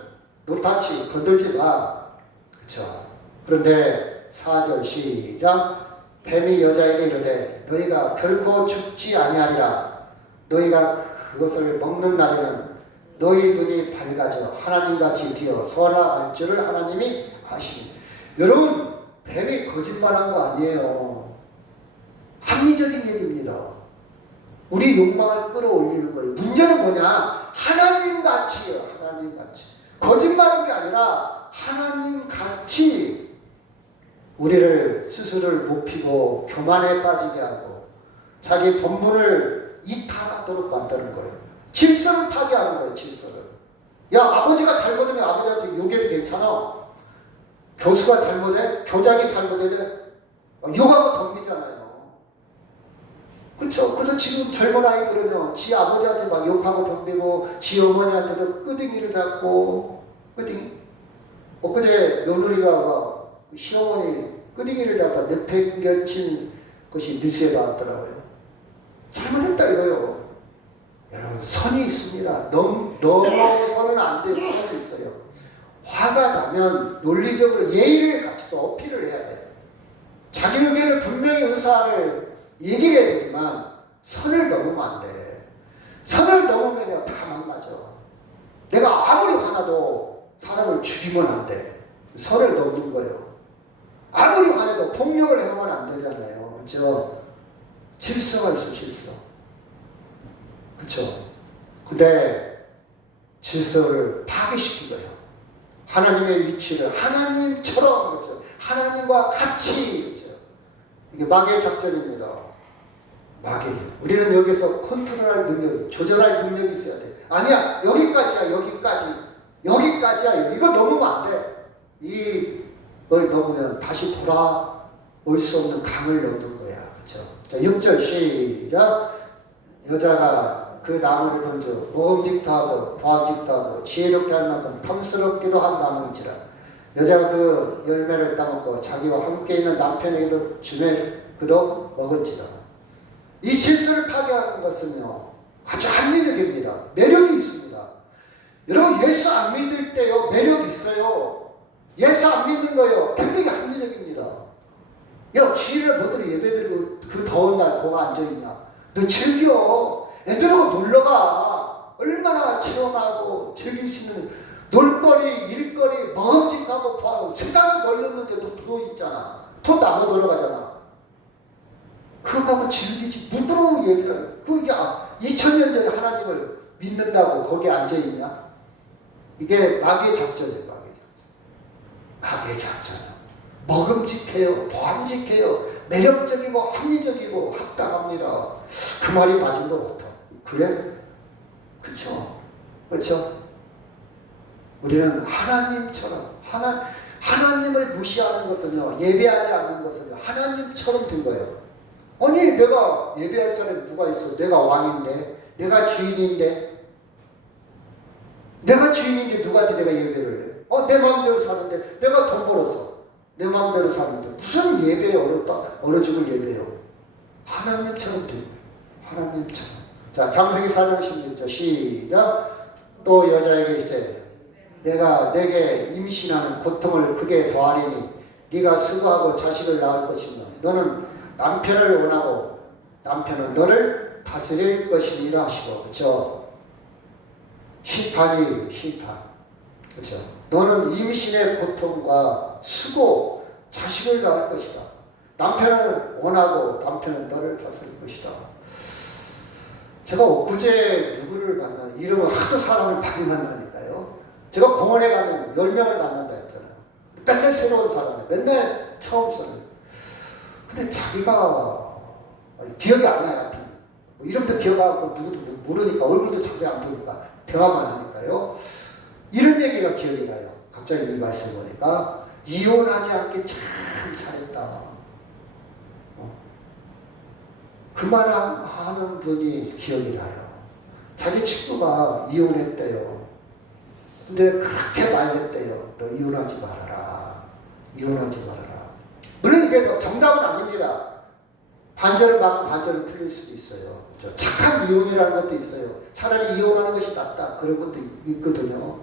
노타치 건들지 마. 그렇죠? 그런데 4절 시작. 뱀이 여자에게 이르되 너희가 결코 죽지 아니하리라. 너희가 그것을 먹는 날에는 너희 눈이 밝아져 하나님같이 되어 선악알 줄을 하나님이 아시니. 여러분, 뱀이 거짓말한 거 아니에요. 합리적인 얘기입니다. 우리 욕망을 끌어올리는 거예요. 문제는 뭐냐? 하나님같이요. 하나님같이. 거짓말한 게 아니라 하나님같이 우리를 스스로를 높이고 교만에 빠지게 하고 자기 본분을 이탈하도록 만드는 거예요. 질서를 파괴하는 거예요. 질서를. 야, 아버지가 잘못하면 아버지한테 욕해도 괜찮아. 교수가 잘못해? 교장이 잘못해? 욕하고 덤비잖아요. 그쵸? 그래서 지금 젊은 아이들은요, 지 아버지한테 막 욕하고 덤비고, 지 어머니한테도 끄댕이를 잡고, 끄댕이? 엊그제 며느리가 막 시어머니 끄댕이를 잡다 내팽겨친 것이 뉴스에 나왔더라고요. 잘못했다 이거요. 여러분, 선이 있습니다. 넘어서는 안 될 선이 있어요. 화가 나면 논리적으로 예의를 갖춰서 어필을 해야 돼요. 자기 의견을 분명히 의사를 얘기를 해야 되지만 선을 넘으면 안 돼. 선을 넘으면 다 망가져. 내가 아무리 화나도 사람을 죽이면 안 돼. 선을 넘는 거예요. 아무리 화내도 폭력을 해보면 안 되잖아요. 그렇죠? 질서가 있어, 질서. 그렇죠? 근데 질서를 파괴시킨 거예요. 하나님의 위치를 하나님처럼, 그렇죠? 하나님과 같이, 그렇죠? 이게 마귀의 작전입니다. 마귀. 우리는 여기서 컨트롤할 능력, 조절할 능력이 있어야 돼. 아니야, 여기까지야. 이거 넘으면 안 돼. 이걸 넘으면 다시 돌아올 수 없는 강을 넘는 거야. 그렇죠? 자, 6절 시작. 여자가 그 나무를 본즉 먹음직도 하고 보암직도 하고 지혜롭게 할 만큼 탐스럽기도 한 나무인지라. 여자가 그 열매를 따먹고 자기와 함께 있는 남편에게도 주매 그도 먹은지라. 이 질서를 파괴하는 것은요 아주 합리적입니다. 매력이 있습니다. 여러분 예수 안 믿을 때요 매력 있어요. 예수 안 믿는 거요 굉장히 합리적입니다. 야 주일날 뭐들 예배드리고 그 더운 날 거기 앉아있냐. 너 즐겨. 애들하고 놀러가. 얼마나 체험하고 즐길 수 있는 놀거리 일거리 먹음직하고 보하고 세상에 널렸는데도 돈 있잖아. 돈 나눠 놀러가잖아. 그거하고 즐기지. 누구로 예배를 야 2000년 전에 하나님을 믿는다고 거기에 앉아있냐. 이게 마귀의 작전이에요. 마귀의 작전이에요. 먹음직해요. 보암직해요. 매력적이고 합리적이고 합당합니다. 그 말이 맞은 것 같아. 그래? 그쵸? 그쵸? 우리는 하나님처럼 하나님을 무시하는 것은요 예배하지 않는 것은요 하나님처럼 된 거예요. 아니 내가 예배할 사람이 누가 있어? 내가 왕인데 내가 주인인데 누구한테 내가 예배를 해? 내 마음대로 사는데 내가 돈 벌어서 내 마음대로 사는데 무슨 예배에 얼어 죽을 예배요. 하나님처럼 된 거예요. 하나님처럼. 자 창세기 4장 16절 시작. 또 여자에게 이르되 내가 내게 임신하는 고통을 크게 더하리니 네가 수고하고 자식을 낳을 것이며 너는 남편을 원하고 남편은 너를 다스릴 것이니라 하시고. 그렇죠? 심판. 그렇죠? 너는 임신의 고통과 수고 자식을 낳을 것이다. 남편을 원하고 남편은 너를 다스릴 것이다. 제가 엊그제 누구를 만나요? 이름은 하도 사람을 많이 만나니까요. 제가 공원에 가면 10명을 만난다 했잖아요. 맨날 새로운 사람이에요. 맨날 처음 써요. 근데 자기가 기억이 안 나요. 하여튼 뭐 이름도 기억하고 누구도 모르니까 얼굴도 자세히 안 보니까 대화만 하니까요. 이런 얘기가 기억이 나요. 갑자기 이 말씀 보니까 이혼하지 않게 참 잘했다. 그 말 하는 분이 기억이 나요. 자기 친구가 이혼했대요. 근데 그렇게 말했대요. 너 이혼하지 말아라. 이혼하지 말아라. 물론 이게 정답은 아닙니다. 반절은 맞고 반절은 틀릴 수도 있어요. 착한 이혼이라는 것도 있어요. 차라리 이혼하는 것이 낫다. 그런 것도 있거든요.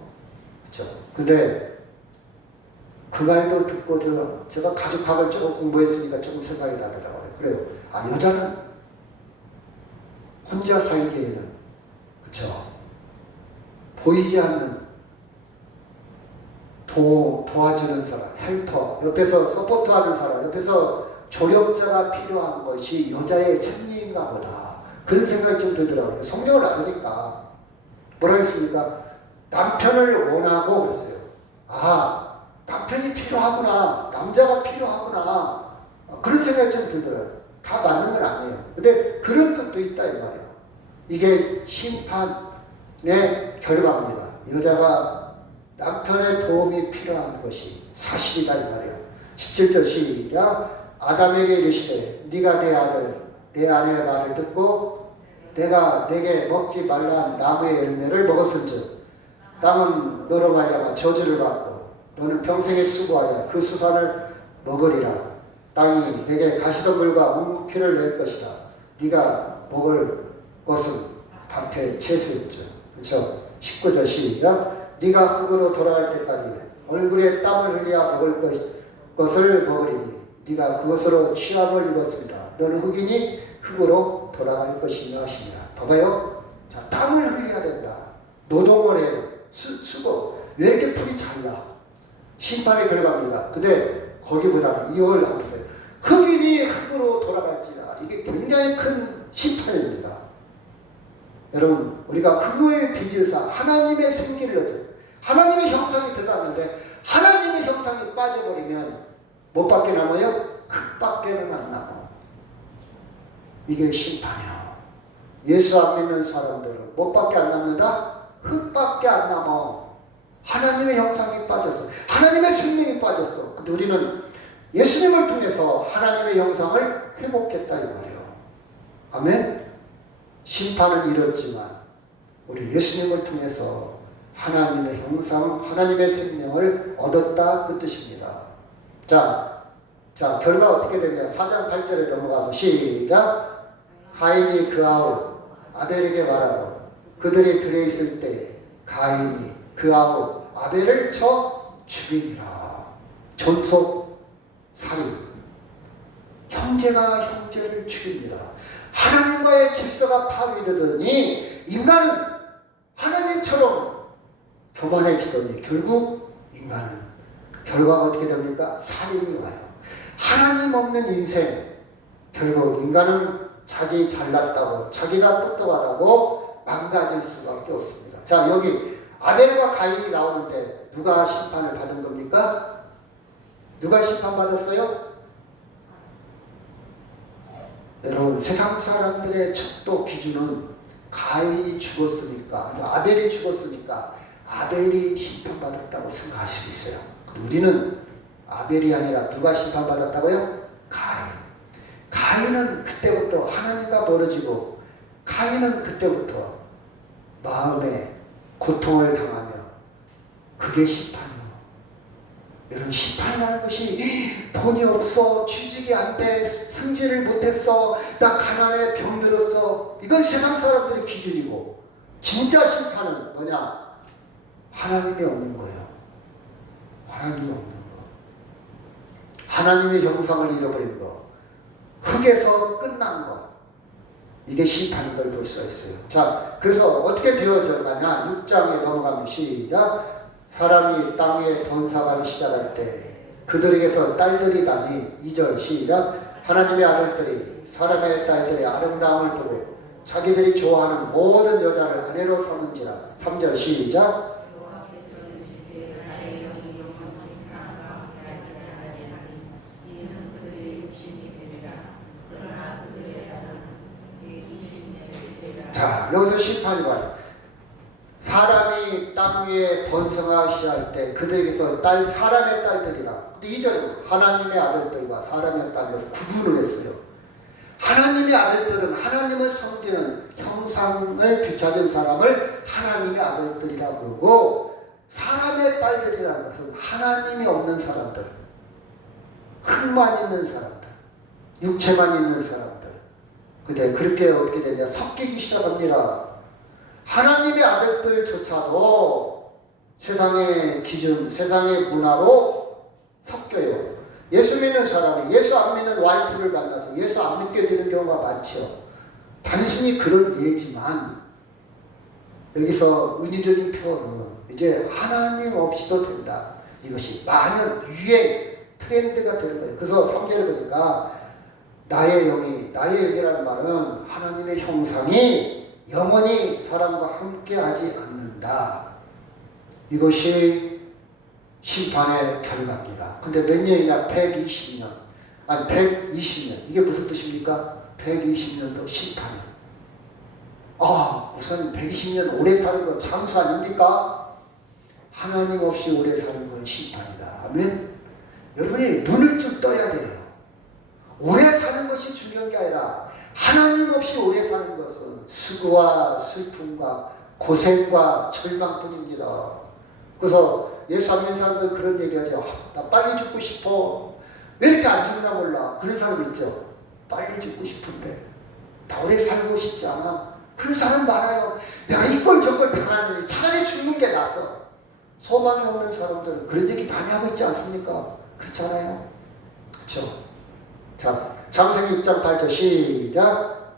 그렇죠? 근데 그 말도 듣고 제가 가족학을 조금 공부했으니까 조금 생각이 나더라고요. 그래요. 여자는 혼자 살기에는 그렇죠? 보이지 않는 도와주는 사람, 헬퍼, 옆에서 서포트하는 사람, 옆에서 조력자가 필요한 것이 여자의 생리인가 보다. 그런 생각이 좀 들더라고요. 성경을 알으니까. 뭐라 했습니까? 남편을 원하고 그랬어요. 남편이 필요하구나. 남자가 필요하구나. 그런 생각이 좀 들더라고요. 다 맞는 건 아니에요. 근데 그런 뜻도 있다 이 말이에요. 이게 심판의 결과입니다. 여자가 남편의 도움이 필요한 것이 사실이다 이 말이에요. 17절 시작. 아담에게 이르시되 네가 내 아들 내 아내의 말을 듣고 내가 내게 먹지 말라 한 나무의 열매를 먹었은즉 땅은 너로 말미암아 저주를 받고 너는 평생에 수고하여 그 수산을 먹으리라. 땅이 내게 가시덤불과 웅키를 낼 것이다. 네가 먹을 것은 밭의 채소였죠. 그렇죠? 19절 시작. 네가 흙으로 돌아갈 때까지 얼굴에 땀을 흘려 먹을 것을 먹으리니 네가 그것으로 취함을 입었습니다. 너는 흙이니 흙으로 돌아갈 것이냐 하시니라. 봐봐요. 자, 땀을 흘려야 된다. 노동을 해요. 수고. 왜 이렇게 풀이 잘나? 심판의 결과입니다. 근데 거기보다는 이걸 한번 보세요. 흙이니 흙으로 돌아갈지라. 이게 굉장히 큰 심판입니다. 여러분, 우리가 흙을 빚어서 하나님의 생기를 얻어요. 하나님의 형상이 들어가는데 하나님의 형상이 빠져버리면 뭐밖에 남아요? 흙밖에는 안 남아. 이게 심판이야. 예수 안 믿는 사람들은 뭐밖에 안 남는다? 흙밖에 안 남아. 하나님의 형상이 빠졌어. 하나님의 생명이 빠졌어. 근데 우리는 예수님을 통해서 하나님의 형상을 회복했다 이 말이에요. 아멘? 심판은 이뤘지만 우리 예수님을 통해서 하나님의 형상, 하나님의 생명을 얻었다 그 뜻입니다. 자, 결과 어떻게 되냐? 4장 8절에 넘어가서 시작. 가인이 그 아우 아벨에게 말하고 그들이 들에 있을 때 가인이 그 아우 아벨을 쳐 죽이니라. 전속 살인. 형제가 형제를 죽입니다. 하나님과의 질서가 파괴되더니 인간은 하나님처럼 교만해지더니 결국 인간은 결과가 어떻게 됩니까? 살인이 와요. 하나님 없는 인생, 결국 인간은 자기 잘났다고, 자기가 똑똑하다고 망가질 수밖에 없습니다. 자, 여기 아벨과 가인이 나오는데 누가 심판을 받은 겁니까? 누가 심판받았어요? 여러분, 세상 사람들의 척도 기준은 가인이 죽었으니까, 아벨이 죽었으니까 아벨이 심판받았다고 생각할 수 있어요. 우리는 아벨이 아니라 누가 심판받았다고요? 가인. 가인은 그때부터 하나님과 멀어지고, 가인은 그때부터 마음에 고통을 당하며 그게 심판이에요. 여러분, 심판이라는 것이 돈이 없어, 취직이 안 돼, 승진을 못했어, 나 가난해, 병들었어, 이건 세상 사람들의 기준이고, 진짜 심판은 뭐냐? 하나님이 없는 거예요. 하나님이 없는 거. 하나님의 형상을 잃어버린 거. 흙에서 끝난 거. 이게 심판인 걸 볼 수가 있어요. 자, 그래서 어떻게 되어져 가냐? 6장에 넘어가면 시작. 사람이 땅에 번사가기 시작할 때 그들에게서 딸들이 나니 2절 시작. 하나님의 아들들이 사람의 딸들의 아름다움을 보고 자기들이 좋아하는 모든 여자를 아내로 삼은지라. 3절 시작. 자, 여기서 심판이 와요. 사람이 땅 위에 번성하기 시작할 때 그들에게서 사람의 딸들이라. 근데 2절은 하나님의 아들들과 사람의 딸을 구분을 했어요. 하나님의 아들들은 하나님을 섬기는 형상을 되찾은 사람을 하나님의 아들들이라고 그러고, 사람의 딸들이라는 것은 하나님이 없는 사람들, 흙만 있는 사람들, 육체만 있는 사람들. 근데 그렇게 어떻게 되냐? 섞이기 시작합니다. 하나님의 아들들조차도 세상의 기준, 세상의 문화로 섞여요. 예수 믿는 사람이 예수 안 믿는 와이프를 만나서 예수 안 믿게 되는 경우가 많죠. 단순히 그런 예지만 여기서 은유적인 표현은 이제 하나님 없이도 된다. 이것이 만연 유행 트렌드가 되는 거예요. 그래서 3절에 보니까 나의 영이라는 말은 하나님의 형상이 영원히 사람과 함께 하지 않는다. 이것이 심판의 결과입니다. 근데 몇 년이냐? 120년. 아니, 120년. 이게 무슨 뜻입니까? 120년도 심판이에요. 목사님 120년 오래 사는 건 장수 아닙니까? 하나님 없이 오래 사는 건 심판이다. 아멘? 여러분이 눈을 좀 떠야 돼요. 오래 사는 것이 중요한 게 아니라 하나님 없이 오래 사는 것은 수고와 슬픔과 고생과 절망뿐입니다. 그래서 예수 안 믿는 사람들 그런 얘기하죠. 나 빨리 죽고 싶어. 왜 이렇게 안 죽나 몰라. 그런 사람 있죠. 빨리 죽고 싶은데 나 오래 살고 싶지 않아. 그런 사람 많아요. 내가 이걸 저걸 당하느니 차라리 죽는 게 낫어. 소망이 없는 사람들은 그런 얘기 많이 하고 있지 않습니까? 그렇잖아요. 그렇죠. 자, 창세기 6장 8절 시작.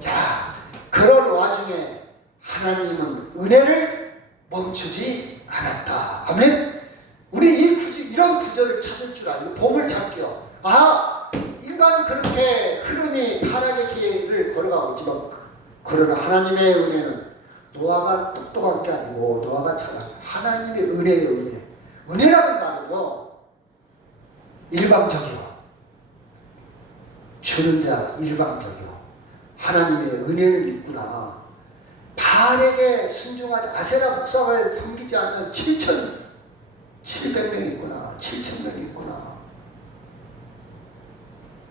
자, 그런 와중에 하나님은 은혜를 멈추지 않았다. 아멘. 우리 이런 구절을 찾을 줄 알고 봄을 찾기요. 인간은 그렇게 흐름이 타락의 길을 걸어가고 있지만, 그러나 하나님의 은혜는 노아가 똑똑한 게 아니고 노아가 잘한 하나님의 은혜예요. 은혜라는 말은요, 일방적이요. 주는 자 일방적이요. 하나님의 은혜는 있구나. 바알에게 순종하지 아세라 목상을 섬기지 않는 7,700명이 있구나. 7,000명이 있구나.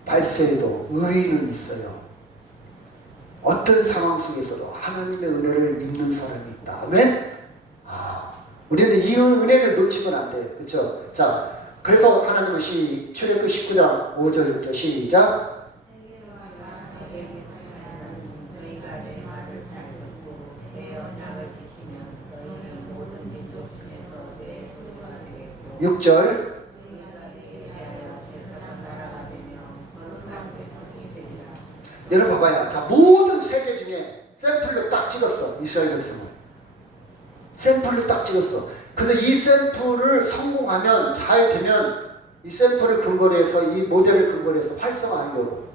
발세에도 의인은 있어요. 어떤 상황 속에서도 하나님의 은혜를 입는 사람이 있다. 아멘? 우리는 이 은혜를 놓치면 안 돼. 그렇죠? 자, 그래서 하나님은 출애굽 19장 5절부터 시작. 너희가 내 말을 잘 듣고 내 언약을 지키면 너희는 모든 민족 중에서 내 소유가 되겠고 6절. 너희가 내게 대하여 제사장 나라가 되며 거룩한 백성이 되리라. 여러분 봐봐요. 자, 모든 세계 중에 샘플로 딱 찍었어. 이스라엘 백성을. 샘플로 딱 찍었어. 그래서 이 샘플을 성공하면, 잘 되면 이 샘플을 근거로 해서, 이 모델을 근거로 해서 활성화하려고.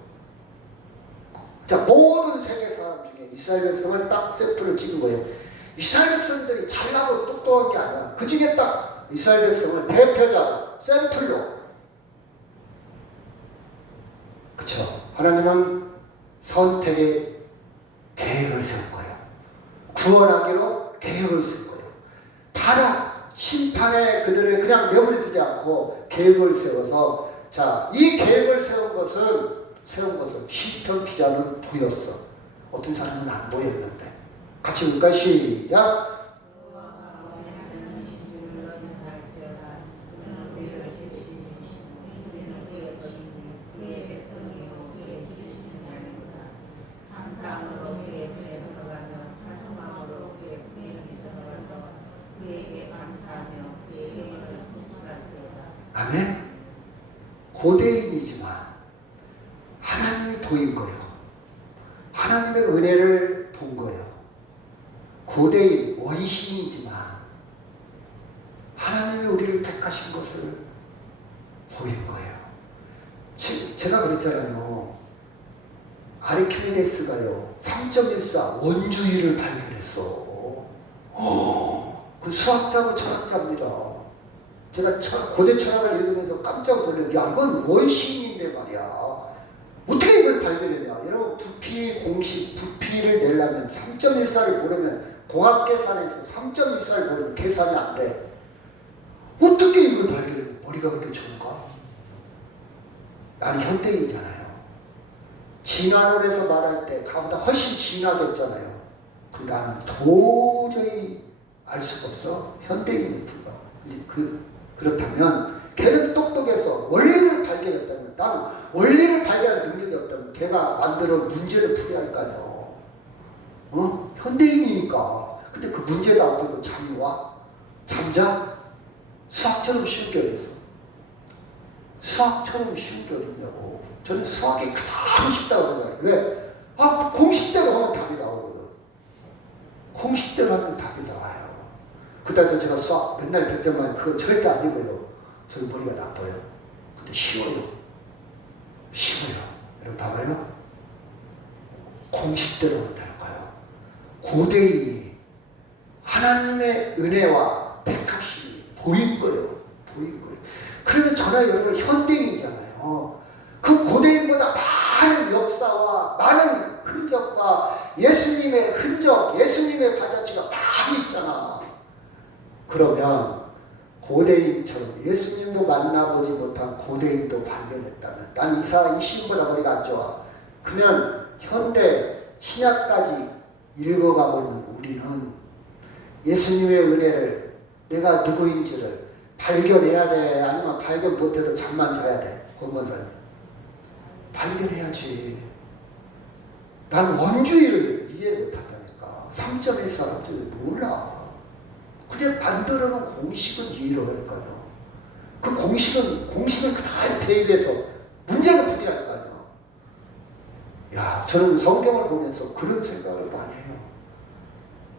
자, 모든 세계 사람 중에 이스라엘 백성을 딱 샘플을 찍은 거예요. 이스라엘 백성들이 잘나고 똑똑한 게 아니야. 그 중에 딱 이스라엘 백성을 대표자로, 샘플로. 그쵸? 하나님은 선택의 계획을 세운 거예요. 구원하기로 계획을 세운 거예요. 다른 심판에 그들을 그냥 내버려 두지 않고 계획을 세워서, 자, 이 계획을 세운 것은 시편 기자는 보였어. 어떤 사람은 안 보였는데. 같이 볼까요? 시작. 아멘. 고대인이지만 하나님이 보인 거예요. 하나님의 은혜를 본 거예요. 고대인, 원신이지만 하나님이 우리를 택하신 것을 보인 거예요. 제가 그랬잖아요. 아르키메데스가요 3.14 원주의를 발견했어. 그 수학자고 철학자입니다. 제가 고대 철학을 읽으면서 깜짝 놀래요. 야, 이건 원시인인데 말이야. 어떻게 이걸 발견했냐. 여러분, 부피를 내려면 3.14를 모르면, 공학 계산에서 3.14를 모르면 계산이 안 돼. 어떻게 이걸 발견했냐. 머리가 그렇게 좋은가? 나는 현대인이잖아요. 진화론에서 말할 때 가보다 훨씬 진화됐잖아요. 나는 도저히 알 수가 없어. 현대인은 불가. 그렇다면 걔는 똑똑해서 원리를 발견했다면, 나는 원리를 발견한 능력이 없다면 걔가 만들어 문제를 풀어야 할 거 아니야. 현대인이니까. 근데 그 문제도 안 풀고 잠이 와? 잠자? 수학처럼 쉬운 게 어딨어? 수학처럼 쉬운 게 어딨냐고. 저는 수학이 가장 쉽다고 생각해요. 왜? 공식대로 하면 답이 나오거든. 공식대로 하면 답이 나와요. 그래서 제가 수학 맨날 100점 만에 그건 절대 아니고요. 저희 머리가 나빠요. 근데 쉬워요. 여러분 봐봐요. 공식대로 하면 되는 거예요. 고대인이 하나님의 은혜와 택하심이 보인 거예요. 그러면 저나 여러분 현대인이잖아요. 그 고대인보다 많은 역사와 많은 흔적과 예수님의 흔적, 예수님의 발자취가 많이 있잖아. 그러면 고대인처럼 예수님도 만나보지 못한 고대인도 발견했다면, 난 이 시인보다 머리가 안 좋아. 그러면 현대 신약까지 읽어가고 있는 우리는 예수님의 은혜를, 내가 누구인지를 발견해야 돼? 아니면 발견 못해도 잠만 자야 돼? 권건사님, 발견해야지. 난 원주의를 이해를 못한다니까. 3.14를 몰라. 그냥 만들어 놓은 공식은 이해를 할까요? 그 공식은 그대로 대입해서 문제는 풀이야 할 거 아니야. 야, 저는 성경을 보면서 그런 생각을 많이 해요.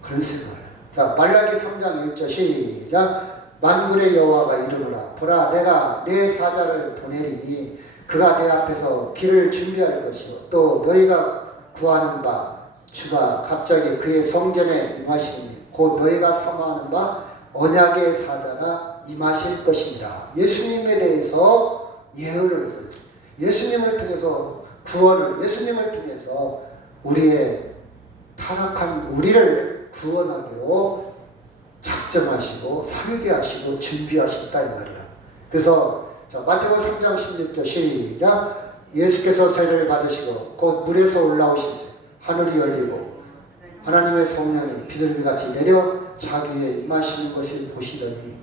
그런 생각을 해요. 자, 말라기 3장 1절 시작. 만군의 여호와가 이르노라. 보라, 내가 내 사자를 보내리니 그가 내 앞에서 길을 준비할 것이요, 또 너희가 구하는 바 주가 갑자기 그의 성전에 임하시니 곧 너희가 사모하는 바 언약의 사자가 임하실 것입니다. 예수님에 대해서 예언을 했어요. 예수님을 통해서 구원을, 예수님을 통해서 우리의 타락한 우리를 구원하기로 작정하시고 설계하시고 준비하셨다 이 말이에요. 그래서 자, 마태복음 3장 16절 시작. 예수께서 세례를 받으시고 곧 물에서 올라오시세 하늘이 열리고 하나님의 성령이 비둘기같이 내려 자기의 임하시는 것을 보시더니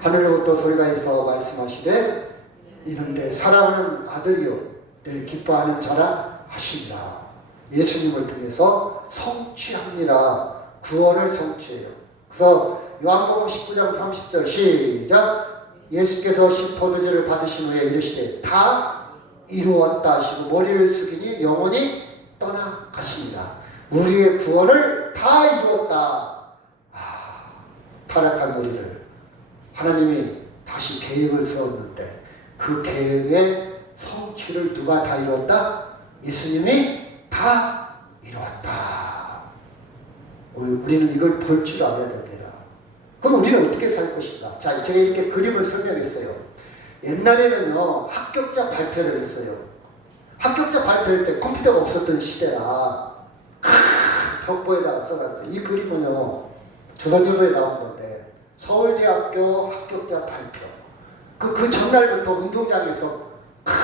하늘로부터 소리가 있어 말씀하시되 이는 내 사랑하는 아들이요 내 기뻐하는 자라 하신다. 예수님을 통해서 성취합니다. 구원을 성취해요. 그래서 요한복음 19장 30절 시작. 예수께서 포도주를 받으신 후에 이르시되 다 이루었다 하시고 머리를 숙이니 영원히 떠나가십니다. 우리의 구원을 다 이루었다. 타락한 우리를 하나님이 다시 계획을 세웠는데 그 계획의 성취를 누가 다 이루었다? 예수님이 다 이루었다. 우리는 이걸 볼 줄 알아야 됩니다. 그럼 우리는 어떻게 살 것인가? 자, 제가 이렇게 그림을 설명했어요. 옛날에는요, 합격자 발표를 했어요. 합격자 발표할 때 컴퓨터가 없었던 시대라 큰 벽보에다가 써놨어요. 이 그림은요, 조선일보에 나온 건데, 서울대학교 합격자 발표. 그 전날부터 운동장에서 큰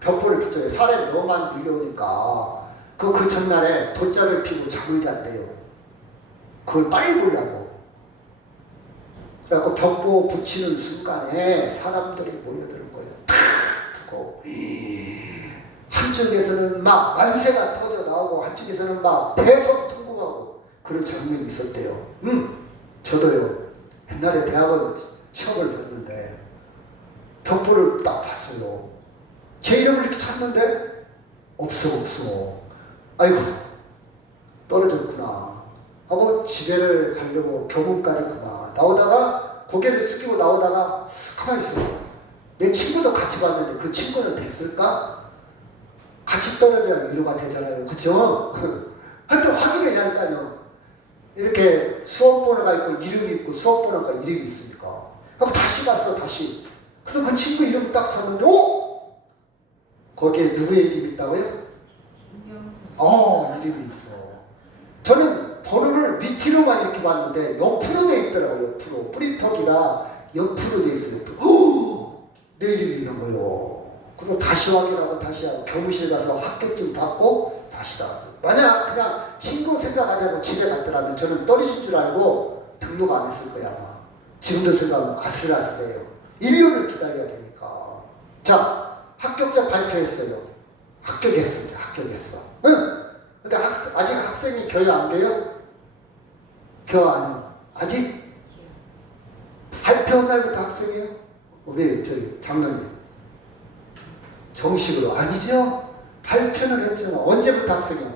벽보를 붙여요. 사람이 너무 많이 밀려오니까. 그 전날에 돗자를 피고 잠을 잤대요. 그걸 빨리 보려고. 그래갖고 벽보 붙이는 순간에 사람들이 모여드는 거예요. 탁! 하고 한쪽에서는 막 만세가 터져 나오고 한쪽에서는 막 대성통곡하고 그런 장면이 있었대요. 저도요. 옛날에 대학원 시험을 봤는데 벽보를 딱 봤어요. 제 이름을 이렇게 찾는데 없어. 아이고 떨어졌구나 하고 집에를 가려고 교문까지 그만 나오다가 고개를 숙이고 나오다가 가만히 있어요. 내 친구도 같이 봤는데 그 친구는 됐을까? 같이 떨어져야 위로가 되잖아요. 그쵸? 하여튼 확인을 해야 할 거 아니에요. 이렇게 수험번호가 있고 이름이 있고 수험번호가 이름이 있으니까. 하고 다시 봤어. 다시. 그래서 그 친구 이름 딱 쳤는데 거기에 누구의 이름이 있다고요? 이름이 있어. 저는 번호를 밑으로만 이렇게 봤는데 옆으로 돼 있더라고요. 옆으로. 프린터기가 옆으로 돼 있어요. 내 이름이 있는 거예요. 그래서 다시 확인하고 다시 하고 교무실 가서 합격증 받고 다시 나왔어요. 만약 그냥 친구 생각하자고 집에 갔더라면 저는 떨어질 줄 알고 등록 안 했을 거야 아마. 지금도 생각하면 아슬아슬해요. 1년을 기다려야 되니까. 자, 합격자 발표했어요. 합격했습니다. 합격했어. 응. 근데 아직 학생이 교회 안 돼요? 교회 아니요. 아직? 발표한 날부터 학생이에요? 우리 저기 장로님 정식으로 아니죠? 발표는 했잖아. 언제부터 학생이야?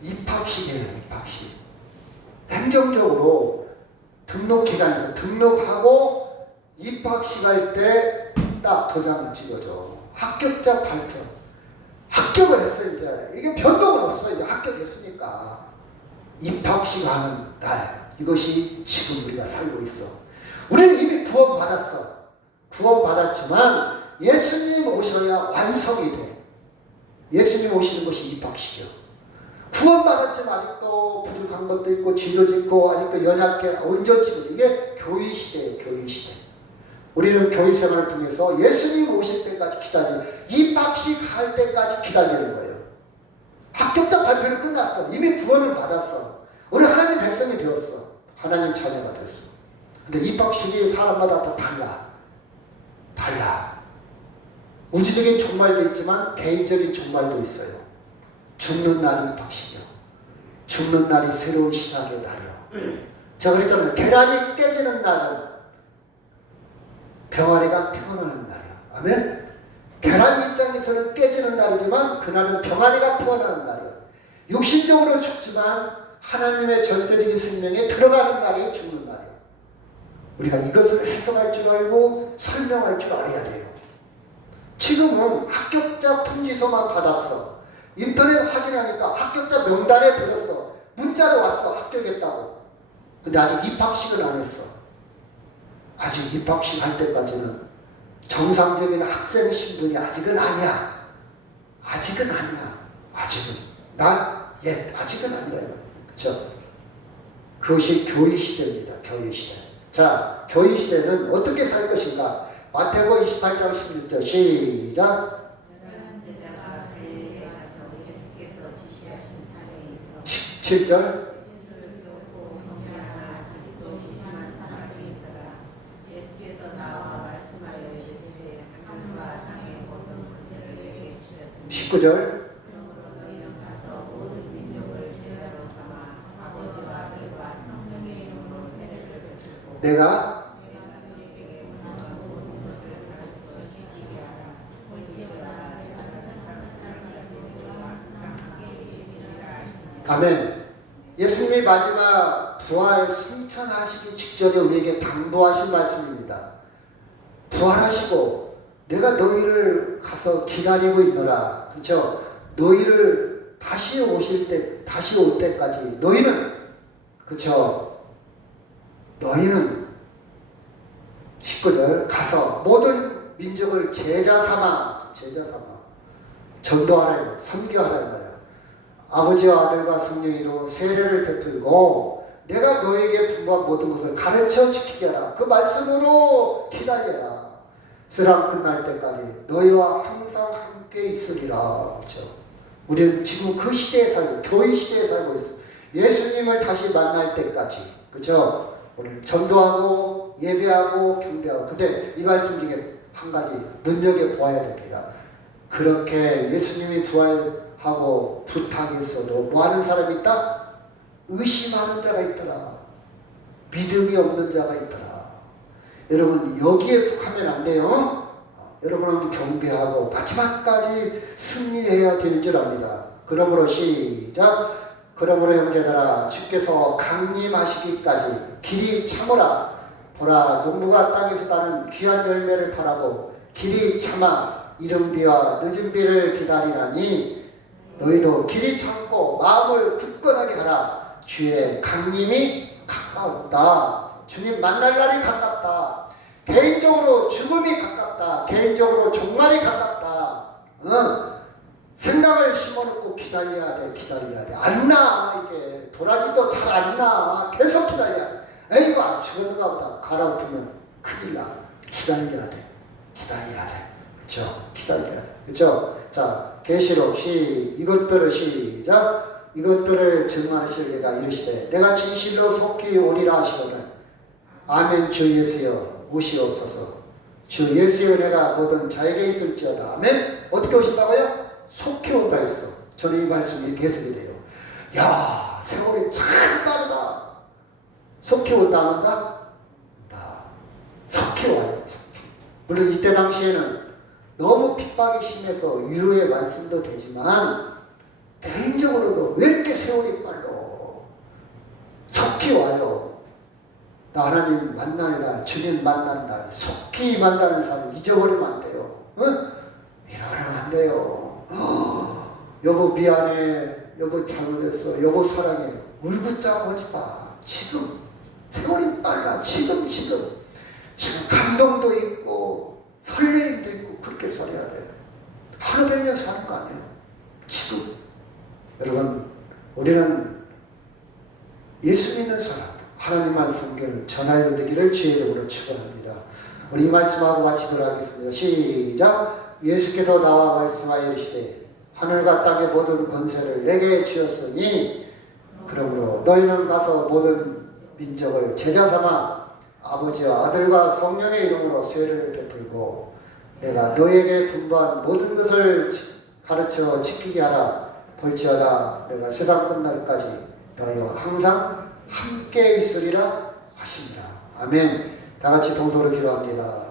입학식이에요. 입학식. 행정적으로 등록 기간에서 등록하고 입학식 할 때 딱 도장을 찍어줘. 합격자 발표. 합격을 했어요. 이제 이게 변동은 없어요. 이제 합격했으니까 입학식 하는 날, 이것이 지금 우리가 살고 있어. 우리는 이미 구원 받았어. 구원 받았지만 예수님 오셔야 완성이 돼. 예수님 오시는 것이 입학식이야. 구원 받았지만 아직도 부족한 것도 있고 죄도 짓고 아직도 연약해 온전치고 이게 교회 시대예요. 교회 시대. 우리는 교회 생활을 통해서 예수님 오실 때까지 기다리는, 입학식 할 때까지 기다리는 거예요. 합격자 발표는 끝났어. 이미 구원을 받았어. 우리 하나님 백성이 되었어. 하나님 자녀가 됐어. 근데 입학식이 사람마다 다 달라. 우주적인 종말도 있지만 개인적인 종말도 있어요. 죽는 날이 입학식이요. 죽는 날이 새로운 시작의 날이요. 제가 그랬잖아요. 계란이 깨지는 날은 병아리가 태어나는 날이야. 아멘? 계란 입장에서는 깨지는 날이지만 그날은 병아리가 태어나는 날이야. 육신적으로 죽지만 하나님의 절대적인 생명에 들어가는 날이 죽는 날이야. 우리가 이것을 해석할 줄 알고 설명할 줄 알아야 돼요. 지금은 합격자 통지서만 받았어. 인터넷 확인하니까 합격자 명단에 들었어. 문자로 왔어. 합격했다고. 근데 아직 입학식을 안 했어. 아직 입학식 할 때까지는 정상적인 학생 신분이 아직은 아니야. 아직은. 아직은 아니라요. 그렇죠? 그것이 교회 시대입니다. 교회 시대. 자, 교회 시대는 어떻게 살 것인가? 마태복음 28장 16절 시작. 제자가 갈릴리에 가서 예수께서 지시하신 7절. 예수를 배웠고 경배하나 아직도 심한 사람들이 있더라. 예수께서 나와 말씀하여 이르시되 하늘과 땅의 모든 권세를 내게 주셨으니 19절. 그러므로 너희는 가서 모든 민족을 제자로 삼아 아버지와 아들과 성령의 이름으로 세례를 베풀고 내가 내가 너희에게 명령한 모든 것을 가르쳐 지키게 하라. 볼지어다 내가 세상 끝날까지 너희와 항상 함께 있으리라 하시니라. 아멘. 예수님이 마지막 부활 승천하시기 직전에 우리에게 당부하신 말씀입니다. 부활하시고 내가 너희를 가서 기다리고 있노라. 그렇죠? 너희를 다시 올 때까지 너희는, 그렇죠? 너희는 19절 가서 모든 민족을 제자 삼아 전도하라, 선교하라 말이야. 아버지와 아들과 성령의 이름으로 세례를 베풀고 내가 너에게 분부한 모든 것을 가르쳐 지키게 하라. 그 말씀으로 기다려라. 세상 끝날 때까지 너희와 항상 함께 있으리라. 그렇죠? 우리는 지금 그 시대에 살고 교회 시대에 살고 있어. 예수님을 다시 만날 때까지, 그렇죠? 우리는 전도하고 예배하고 경배하고. 근데 이 말씀 중에 한 가지 눈여겨보아야 됩니다. 그렇게 예수님이 부활하고 부탁했어도 뭐하는 사람이 있다? 의심하는 자가 있더라. 믿음이 없는 자가 있더라. 여러분 여기에 속하면 안 돼요. 여러분은 경배하고 마지막까지 승리해야 되는 줄 압니다. 그러므로 시작. 그러므로 형제들아 주께서 강림하시기까지 길이 참으라. 보라 농부가 땅에서 따는 귀한 열매를 바라고 길이 참아 이른 비와 늦은 비를 기다리나니 너희도 길이 참고 마음을 굳건하게 하라. 주의 강림이 가까웠다. 주님 만날 날이 가깝다. 개인적으로 죽음이 가깝다. 개인적으로 종말이 가깝다. 생각을 심어놓고 기다려야 돼. 안 나. 이게 도라지도 잘 안 나. 계속 기다려야 돼. 에이구 안 죽었는가 보다. 갈아엎으면 큰일 나. 기다려야 돼. 그렇죠? 기다려야 돼. 그렇죠? 자, 계시록 이것들을 시작. 이것들을 증언하실 때가 이르시되 내가 진실로 속히 오리라 하시거늘 아멘. 주 예수여 오시옵소서. 주 예수여 내가 모든 자에게 있을지어다. 아멘. 어떻게 오신다고요? 속히 온다 했어. 저는 이 말씀이 이렇게 해석이 돼요. 야, 세월이 참 빠르다. 속히 온다 안 온다? 온다. 속히 와요. 물론 이때 당시에는 너무 핍박이 심해서 위로의 말씀도 되지만 개인적으로도 왜 이렇게 세월이 빨로 속히 와요. 나 하나님 만날 날, 주님 만난 날 속히 만나는 사람 잊어버리면 안 돼요. 잃어버리면 안 돼요. 여보 미안해, 여보 잘못했어, 여보 사랑해. 울고짜고 하지 마. 지금 세월이 빨라. 지금 감동도 있고 설레임도 있고 그렇게 살아야 돼. 하루 백년 사는 거 아니에요. 지금 여러분 우리는 예수 믿는 사람 하나님만 성경을 전하여 되기를 주의 이름으로 축원합니다. 우리 이 말씀하고 마치도록 하겠습니다. 시작. 예수께서 나와 말씀하여 이르시되 하늘과 땅의 모든 권세를 내게 주었으니 그러므로 너희는 가서 모든 민족을 제자 삼아 아버지와 아들과 성령의 이름으로 세례를 베풀고 내가 너에게 분부한 모든 것을 가르쳐 지키게 하라. 볼지어다 내가 세상 끝날까지 너희와 항상 함께 있으리라 하시니라. 아멘. 다 같이 동서로 기도합니다.